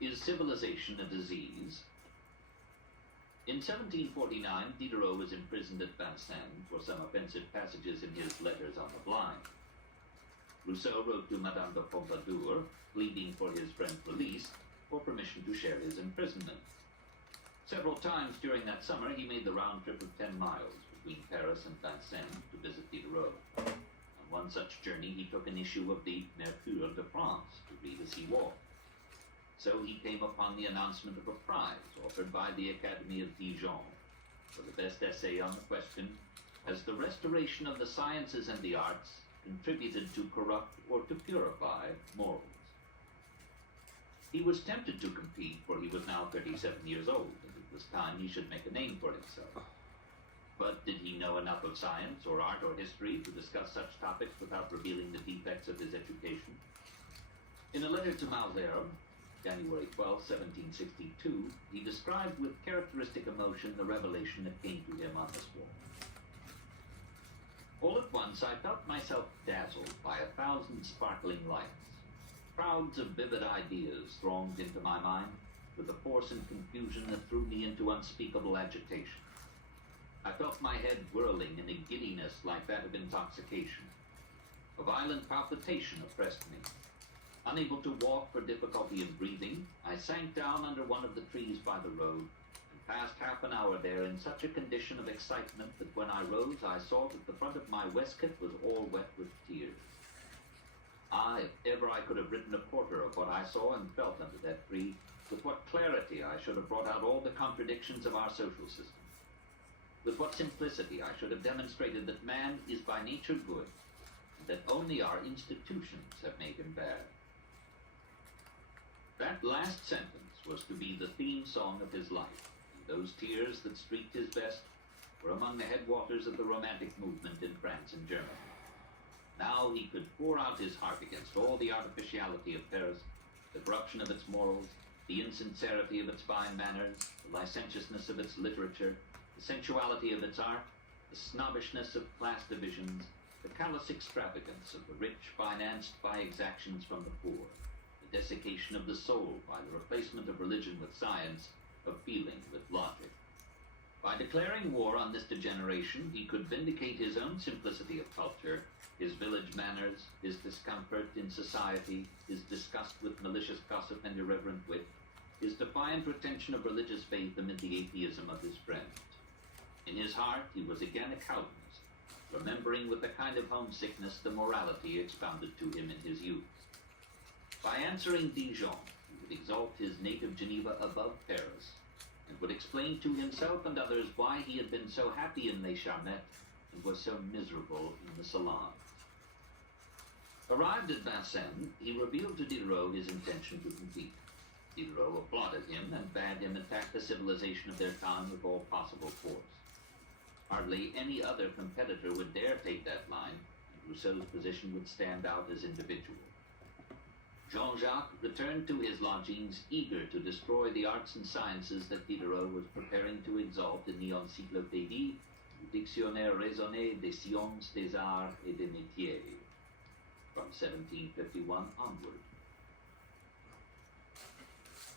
Is civilization a disease? In 1749, Diderot was imprisoned at Vincennes for some offensive passages in his Letters on the Blind. Rousseau wrote to Madame de Pompadour, pleading for his friend's release, for permission to share his imprisonment. Several times during that summer, he made the round trip of 10 miles between Paris and Vincennes to visit Diderot. On one such journey, he took an issue of the Mercure de France to read as he walked. So he came upon the announcement of a prize offered by the Academy of Dijon for the best essay on the question, Has the restoration of the sciences and the arts contributed to corrupt or to purify morals? He was tempted to compete, for he was now 37 years old, and it was time he should make a name for himself. But did he know enough of science or art or history to discuss such topics without revealing the defects of his education? In a letter to Malherbe, January 12, 1762, he described with characteristic emotion the revelation that came to him on this walk. All at once I felt myself dazzled by 1,000 sparkling lights. Crowds of vivid ideas thronged into my mind with a force and confusion that threw me into unspeakable agitation. I felt my head whirling in a giddiness like that of intoxication. A violent palpitation oppressed me. Unable to walk for difficulty in breathing, I sank down under one of the trees by the road and passed half an hour there in such a condition of excitement that when I rose I saw that the front of my waistcoat was all wet with tears. If ever I could have written a quarter of what I saw and felt under that tree, with what clarity I should have brought out all the contradictions of our social system. With what simplicity I should have demonstrated that man is by nature good, and that only our institutions have made him bad. That last sentence was to be the theme song of his life, and those tears that streaked his vest were among the headwaters of the Romantic movement in France and Germany. Now he could pour out his heart against all the artificiality of Paris, the corruption of its morals, the insincerity of its fine manners, the licentiousness of its literature, the sensuality of its art, the snobbishness of class divisions, the callous extravagance of the rich financed by exactions from the poor, the desiccation of the soul by the replacement of religion with science, of feeling with logic. By declaring war on this degeneration, he could vindicate his own simplicity of culture, his village manners, his discomfort in society, his disgust with malicious gossip and irreverent wit, his defiant retention of religious faith amid the atheism of his friends. In his heart he was again a Calvinist, remembering with a kind of homesickness the morality expounded to him in his youth. By answering Dijon, he would exalt his native Geneva above Paris, and would explain to himself and others why he had been so happy in Les Charmettes and was so miserable in the salons. Arrived at Vincennes, he revealed to Diderot his intention to compete. Diderot applauded him and bade him attack the civilization of their time with all possible force. Hardly any other competitor would dare take that line, and Rousseau's position would stand out as individual. Jean-Jacques returned to his lodgings eager to destroy the arts and sciences that Diderot was preparing to exalt in the Encyclopédie, Dictionnaire raisonné des sciences, des arts et des métiers, from 1751 onward.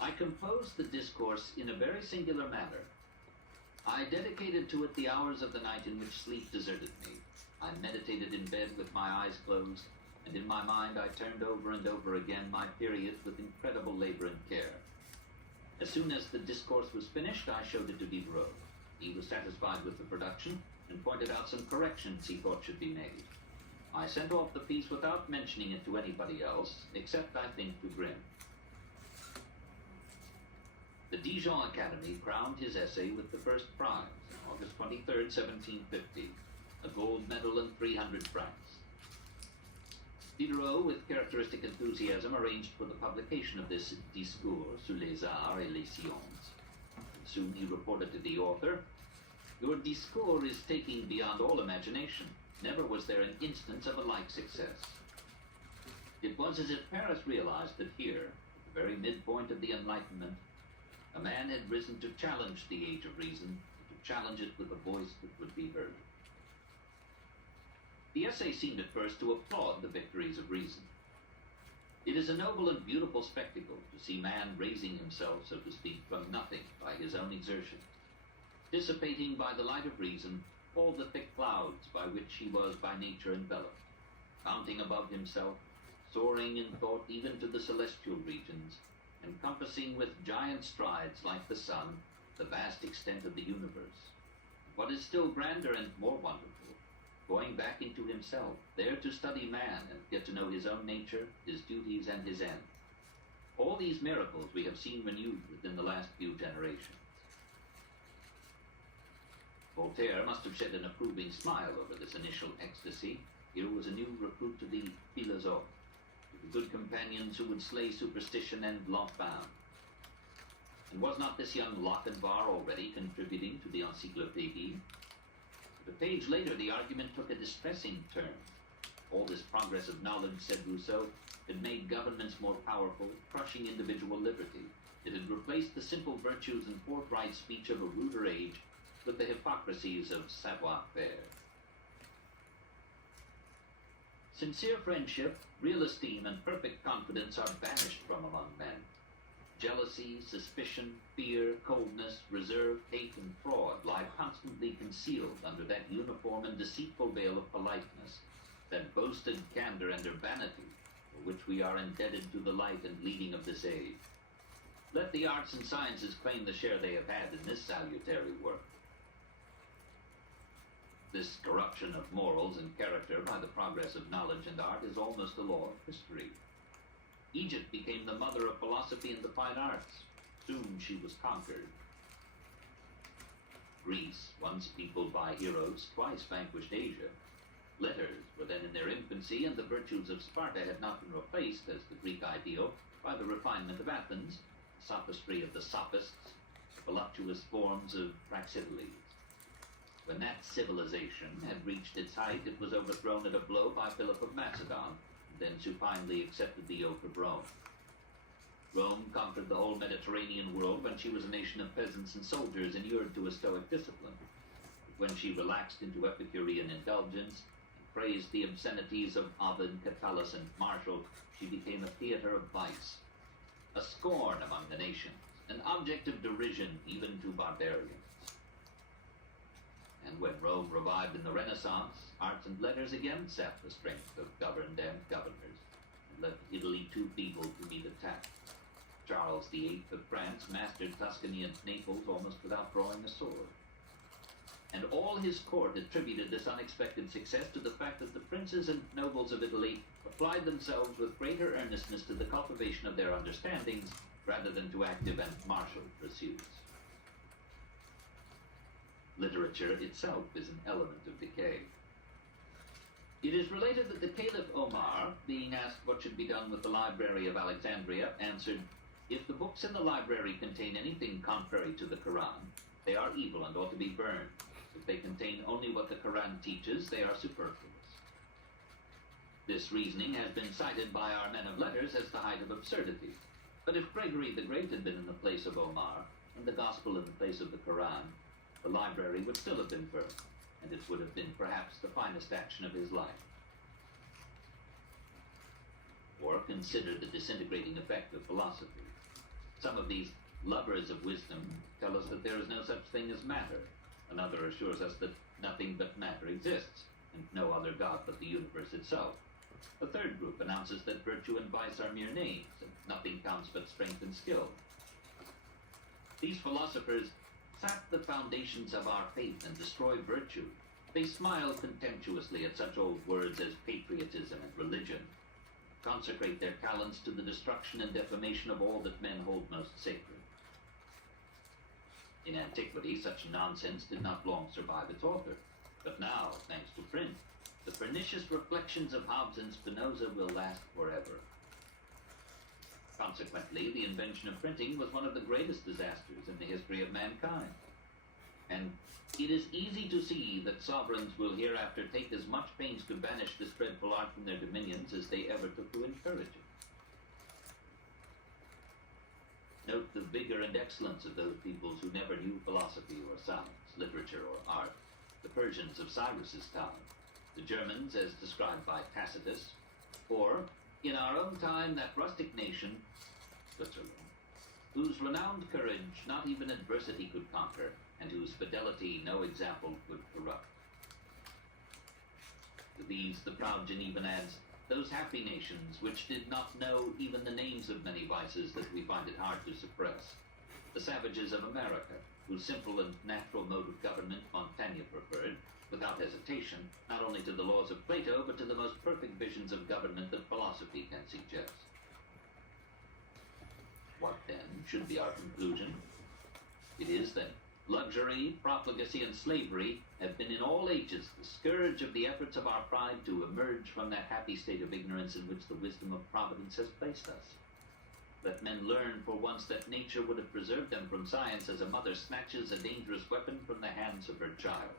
I composed the discourse in a very singular manner. I dedicated to it the hours of the night in which sleep deserted me. I meditated in bed with my eyes closed, and in my mind I turned over and over again my periods with incredible labor and care. As soon as the discourse was finished, I showed it to Diderot. He was satisfied with the production and pointed out some corrections he thought should be made. I sent off the piece without mentioning it to anybody else, except, I think, to Grimm. The Dijon Academy crowned his essay with the first prize, August 23, 1750, a gold medal and 300 francs. Diderot, with characteristic enthusiasm, arranged for the publication of this discours sur les arts et les sciences. Soon he reported to the author, "Your discours is taking beyond all imagination. Never was there an instance of a like success." It was as if Paris realized that here, at the very midpoint of the Enlightenment, a man had risen to challenge the age of reason, to challenge it with a voice that would be heard. The essay seemed at first to applaud the victories of reason. It is a noble and beautiful spectacle to see man raising himself, so to speak, from nothing by his own exertion, dissipating by the light of reason all the thick clouds by which he was by nature enveloped, mounting above himself, soaring in thought even to the celestial regions, encompassing with giant strides like the sun the vast extent of the universe. What is still grander and more wonderful, going back into himself, there to study man and get to know his own nature, his duties, and his end. All these miracles we have seen renewed within the last few generations. Voltaire must have shed an approving smile over this initial ecstasy. Here was a new recruit to the philosophe, to the good companions who would slay superstition and l'enfant. And was not this young Lochinvar already contributing to the Encyclopédie? But a page later, the argument took a distressing turn. All this progress of knowledge, said Rousseau, had made governments more powerful, crushing individual liberty. It had replaced the simple virtues and forthright speech of a ruder age with the hypocrisies of savoir-faire. Sincere friendship, real esteem, and perfect confidence are banished from among men. Jealousy, suspicion, fear, coldness, reserve, hate, and fraud lie constantly concealed under that uniform and deceitful veil of politeness, that boasted candor and urbanity, for which we are indebted to the light and leading of this age. Let the arts and sciences claim the share they have had in this salutary work. This corruption of morals and character by the progress of knowledge and art is almost a law of history. Egypt became the mother of philosophy and the fine arts. Soon she was conquered. Greece, once peopled by heroes, twice vanquished Asia. Letters were then in their infancy, and the virtues of Sparta had not been replaced, as the Greek ideal, by the refinement of Athens, the sophistry of the sophists, the voluptuous forms of Praxiteles. When that civilization had reached its height, it was overthrown at a blow by Philip of Macedon, then supinely accepted the yoke of Rome. Rome conquered the whole Mediterranean world when she was a nation of peasants and soldiers inured to a stoic discipline. But when she relaxed into Epicurean indulgence and praised the obscenities of Ovid, Catullus, and Martial, she became a theater of vice, a scorn among the nations, an object of derision even to barbarians. And when Rome revived in the Renaissance, arts and letters again sapped the strength of governed and governors, and left Italy too feeble to meet attack. Charles VIII of France mastered Tuscany and Naples almost without drawing a sword. And all his court attributed this unexpected success to the fact that the princes and nobles of Italy applied themselves with greater earnestness to the cultivation of their understandings rather than to active and martial pursuits. Literature itself is an element of decay. It is related that the Caliph Omar, being asked what should be done with the library of Alexandria, answered, "If the books in the library contain anything contrary to the Quran, they are evil and ought to be burned. If they contain only what the Quran teaches, they are superfluous." This reasoning has been cited by our men of letters as the height of absurdity. But if Gregory the Great had been in the place of Omar, and the Gospel in the place of the Quran, the library would still have been burned, and it would have been perhaps the finest action of his life. Or consider the disintegrating effect of philosophy. Some of these lovers of wisdom tell us that there is no such thing as matter. Another assures us that nothing but matter exists, and no other God but the universe itself. A third group announces that virtue and vice are mere names, and nothing counts but strength and skill. These philosophers sap the foundations of our faith and destroy virtue. They smile contemptuously at such old words as patriotism and religion, consecrate their talents to the destruction and defamation of all that men hold most sacred. In antiquity, such nonsense did not long survive its author, but now, thanks to print, the pernicious reflections of Hobbes and Spinoza will last forever. Consequently, the invention of printing was one of the greatest disasters in the history of mankind. And it is easy to see that sovereigns will hereafter take as much pains to banish this dreadful art from their dominions as they ever took to encourage it. Note the vigor and excellence of those peoples who never knew philosophy or science, literature or art. The Persians of Cyrus's time, the Germans as described by Tacitus, or, in our own time, that rustic nation, Switzerland, whose renowned courage not even adversity could conquer, and whose fidelity no example could corrupt. To these the proud Genevan adds, those happy nations which did not know even the names of many vices that we find it hard to suppress. The savages of America, whose simple and natural mode of government Montaigne preferred, without hesitation, not only to the laws of Plato, but to the most perfect visions of government that philosophy can suggest. What, then, should be our conclusion? It is that luxury, profligacy, and slavery have been in all ages the scourge of the efforts of our pride to emerge from that happy state of ignorance in which the wisdom of Providence has placed us. Let men learn for once that nature would have preserved them from science as a mother snatches a dangerous weapon from the hands of her child.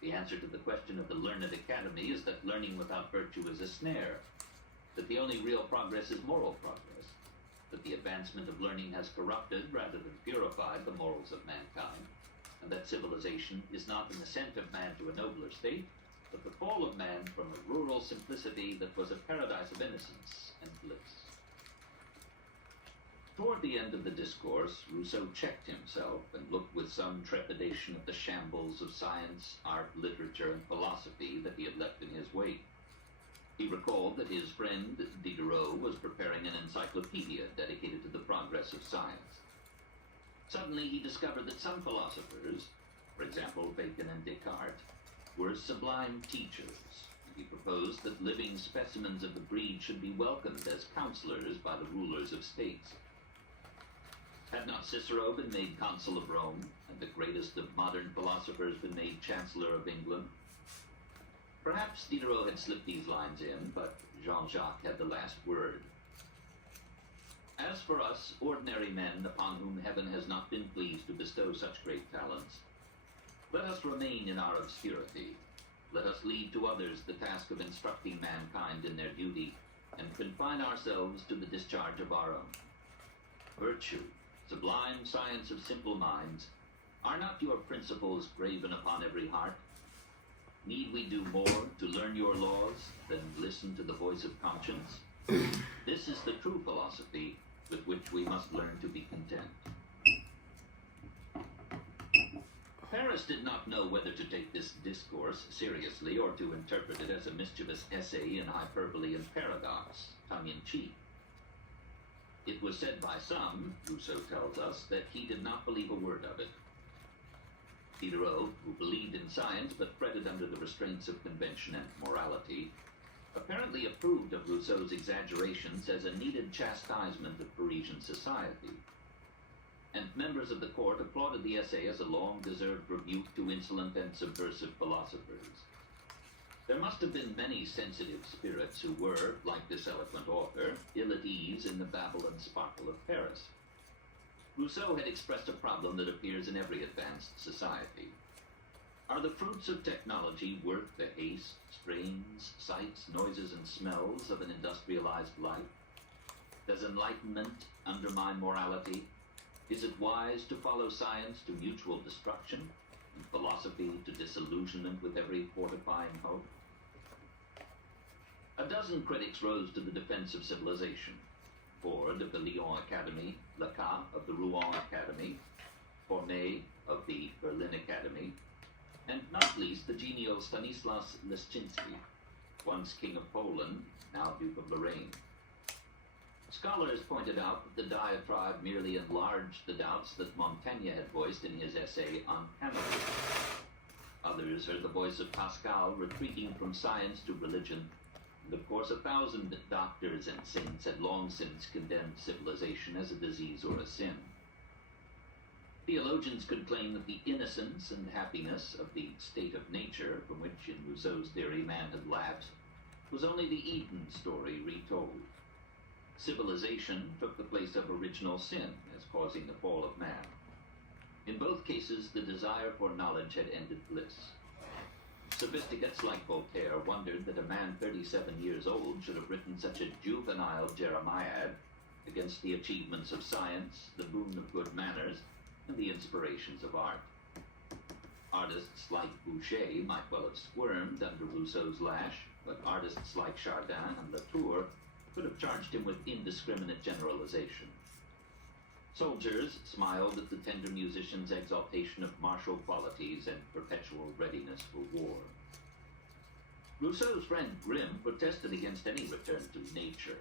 The answer to the question of the learned academy is that learning without virtue is a snare, that the only real progress is moral progress, that the advancement of learning has corrupted rather than purified the morals of mankind, and that civilization is not an ascent of man to a nobler state, but the fall of man from a rural simplicity that was a paradise of innocence and bliss. Toward the end of the discourse, Rousseau checked himself and looked with some trepidation at the shambles of science, art, literature, and philosophy that he had left in his wake. He recalled that his friend Diderot was preparing an encyclopedia dedicated to the progress of science. Suddenly he discovered that some philosophers, for example Bacon and Descartes, were sublime teachers. He proposed that living specimens of the breed should be welcomed as counselors by the rulers of states. Had not Cicero been made consul of Rome, and the greatest of modern philosophers been made chancellor of England? Perhaps Diderot had slipped these lines in, but Jean-Jacques had the last word. As for us, ordinary men upon whom heaven has not been pleased to bestow such great talents, let us remain in our obscurity. Let us leave to others the task of instructing mankind in their duty, and confine ourselves to the discharge of our own. Virtue, sublime science of simple minds, are not your principles graven upon every heart? Need we do more to learn your laws than listen to the voice of conscience? This is the true philosophy with which we must learn to be content. Paris did not know whether to take this discourse seriously or to interpret it as a mischievous essay in hyperbole and paradox, tongue-in-cheek. It was said by some, Rousseau tells us, that he did not believe a word of it. Diderot, who believed in science but fretted under the restraints of convention and morality, apparently approved of Rousseau's exaggerations as a needed chastisement of Parisian society. And members of the court applauded the essay as a long-deserved rebuke to insolent and subversive philosophers. There must have been many sensitive spirits who were, like this eloquent author, ill at ease in the babble and sparkle of Paris. Rousseau had expressed a problem that appears in every advanced society. Are the fruits of technology worth the haste, strains, sights, noises, and smells of an industrialized life? Does enlightenment undermine morality? Is it wise to follow science to mutual destruction, and philosophy to disillusionment with every fortifying hope? A dozen critics rose to the defense of civilization. Ford of the Lyon Academy, Lacan of the Rouen Academy, Formet of the Berlin Academy, and not least the genial Stanislas Leszczynski, once King of Poland, now Duke of Lorraine. Scholars pointed out that the diatribe merely enlarged the doubts that Montaigne had voiced in his essay on Hamilton. Others heard the voice of Pascal retreating from science to religion, and of course 1,000 doctors and saints had long since condemned civilization as a disease or a sin. Theologians could claim that the innocence and happiness of the state of nature, from which in Rousseau's theory man had lapsed, was only the Eden story retold. Civilization took the place of original sin as causing the fall of man. In both cases, the desire for knowledge had ended bliss. Sophisticates like Voltaire wondered that a man 37 years old should have written such a juvenile Jeremiad against the achievements of science, the boon of good manners, and the inspirations of art. Artists like Boucher might well have squirmed under Rousseau's lash, but artists like Chardin and Latour could have charged him with indiscriminate generalization. Soldiers smiled at the tender musician's exaltation of martial qualities and perpetual readiness for war. Rousseau's friend Grimm protested against any return to nature.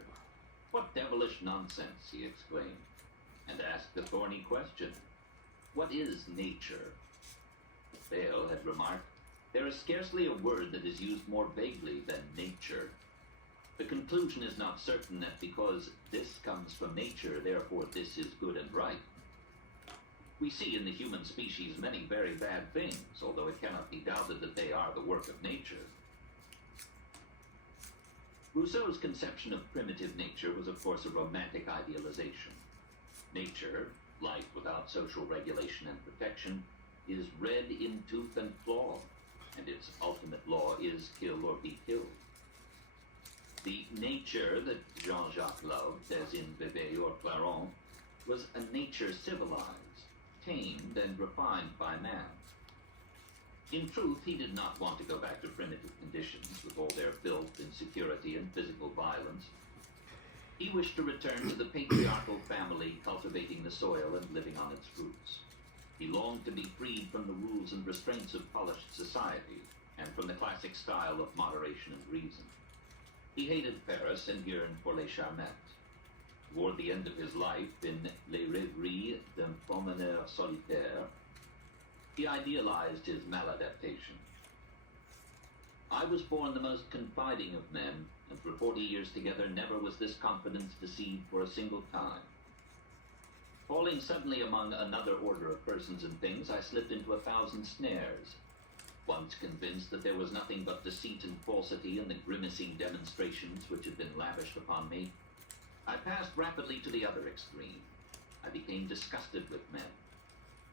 "What devilish nonsense," he exclaimed, and asked the thorny question, "What is nature?" Bayle had remarked, "There is scarcely a word that is used more vaguely than nature. The conclusion is not certain that because this comes from nature, therefore this is good and right. We see in the human species many very bad things, although it cannot be doubted that they are the work of nature." Rousseau's conception of primitive nature was, of course, a romantic idealization. Nature, life without social regulation and protection, is red in tooth and claw, and its ultimate law is kill or be killed. The nature that Jean-Jacques loved, as in Bébé or Clairon, was a nature civilized, tamed and refined by man. In truth, he did not want to go back to primitive conditions with all their filth, insecurity, and physical violence. He wished to return to the patriarchal family cultivating the soil and living on its fruits. He longed to be freed from the rules and restraints of polished society and from the classic style of moderation and reason. He hated Paris and yearned for Les Charmettes. Toward the end of his life, in Les Rêveries d'un Promeneur Solitaire, he idealized his maladaptation. "I was born the most confiding of men, and for 40 years together never was this confidence deceived for a single time. Falling suddenly among another order of persons and things, I slipped into 1,000 snares. Once convinced that there was nothing but deceit and falsity in the grimacing demonstrations which had been lavished upon me, I passed rapidly to the other extreme. I became disgusted with men.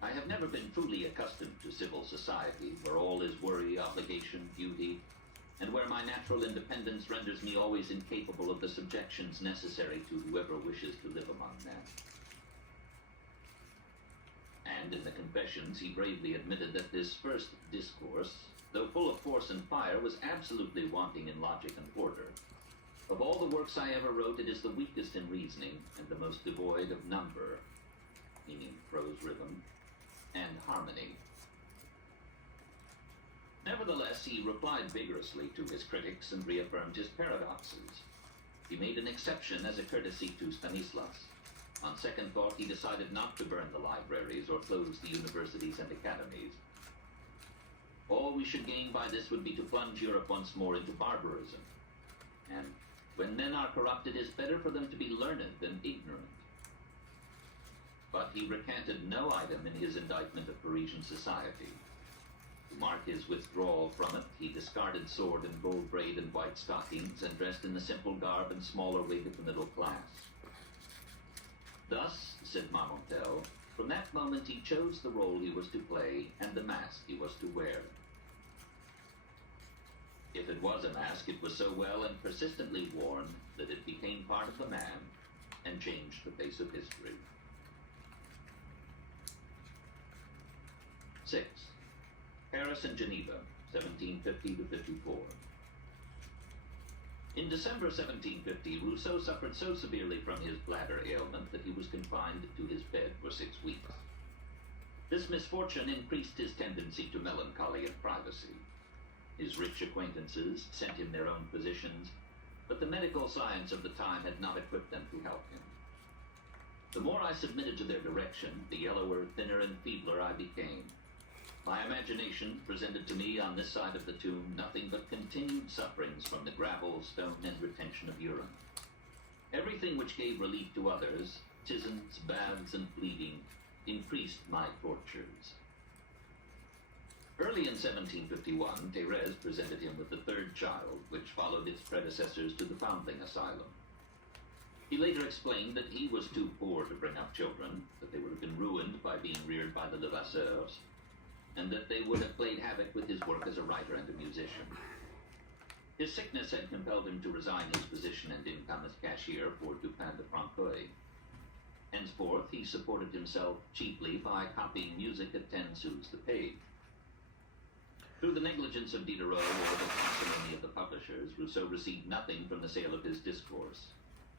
I have never been truly accustomed to civil society, where all is worry, obligation, duty, and where my natural independence renders me always incapable of the subjections necessary to whoever wishes to live among men." And in the Confessions, he bravely admitted that this first discourse, though full of force and fire, was absolutely wanting in logic and order. "Of all the works I ever wrote, it is the weakest in reasoning and the most devoid of number," meaning prose rhythm, "and harmony." Nevertheless, he replied vigorously to his critics and reaffirmed his paradoxes. He made an exception as a courtesy to Stanislas. On second thought, he decided not to burn the libraries or close the universities and academies. All we should gain by this would be to plunge Europe once more into barbarism. And when men are corrupted, it is better for them to be learned than ignorant. But he recanted no item in his indictment of Parisian society. To mark his withdrawal from it, he discarded sword and gold braid and white stockings, and dressed in the simple garb and smaller wig of the middle class. "Thus," said Marmontel, "from that moment he chose the role he was to play and the mask he was to wear." If it was a mask, it was so well and persistently worn that it became part of the man and changed the face of history. 6. Paris and Geneva, 1750 to 54. In December 1750, Rousseau suffered so severely from his bladder ailment that he was confined to his bed for 6 weeks. This misfortune increased his tendency to melancholy and privacy. His rich acquaintances sent him their own physicians, but the medical science of the time had not equipped them to help him. The more I submitted to their direction, the yellower, thinner, and feebler I became. My imagination presented to me on this side of the tomb nothing but continued sufferings from the gravel, stone, and retention of urine. Everything which gave relief to others, tisons, baths, and bleeding, increased my tortures. Early in 1751, Thérèse presented him with the third child, which followed its predecessors to the foundling asylum. He later explained that he was too poor to bring up children, that they would have been ruined by being reared by the Levasseurs, and that they would have played havoc with his work as a writer and a musician. His sickness had compelled him to resign his position and income as cashier for Durant de Franqueuil. Henceforth, he supported himself chiefly by copying music at 10 sous the page. Through the negligence of Diderot or the parsimony of the publishers, Rousseau received nothing from the sale of his discourse.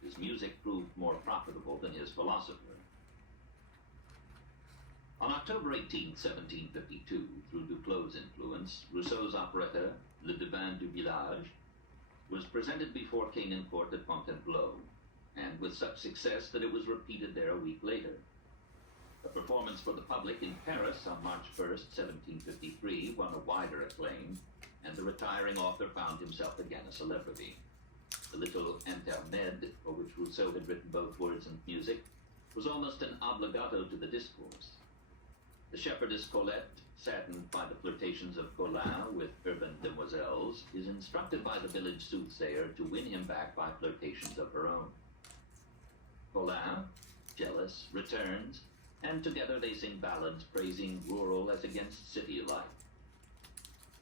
His music proved more profitable than his philosopher. On October 18, 1752, through Duclos' influence, Rousseau's operetta, Le Devin du Village, was presented before King and Court at Fontainebleau, and with such success that it was repeated there a week later. A performance for the public in Paris on March 1, 1753, won a wider acclaim, and the retiring author found himself again a celebrity. The little intermède, for which Rousseau had written both words and music, was almost an obligato to the discourse. The shepherdess Colette, saddened by the flirtations of Colin with urban demoiselles, is instructed by the village soothsayer to win him back by flirtations of her own. Colin, jealous, returns, and together they sing ballads praising rural as against city life.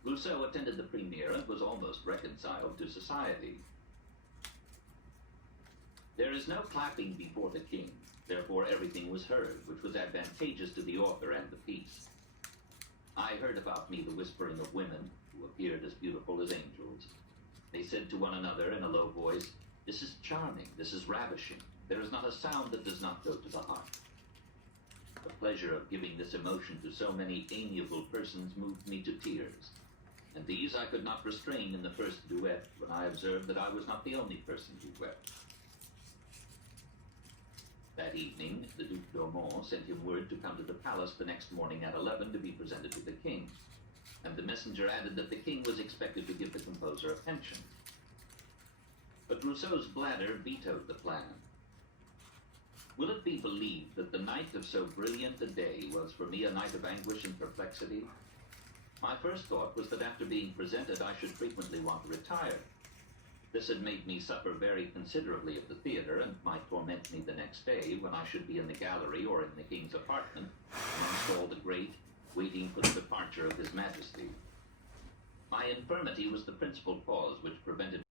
Rousseau attended the premiere and was almost reconciled to society. There is no clapping before the king, therefore everything was heard, which was advantageous to the author and the piece. I heard about me the whispering of women, who appeared as beautiful as angels. They said to one another in a low voice, "This is charming, this is ravishing. There is not a sound that does not go to the heart." The pleasure of giving this emotion to so many amiable persons moved me to tears, and these I could not restrain in the first duet when I observed that I was not the only person who wept. That evening, the Duc d'Aumont sent him word to come to the palace the next morning at 11 to be presented to the king, and the messenger added that the king was expected to give the composer a pension. But Rousseau's bladder vetoed the plan. Will it be believed that the night of so brilliant a day was for me a night of anguish and perplexity? My first thought was that after being presented I should frequently want to retire. This had made me suffer very considerably at the theater, and might torment me the next day when I should be in the gallery or in the king's apartment, amongst all the great, waiting for the departure of his majesty. My infirmity was the principal cause which prevented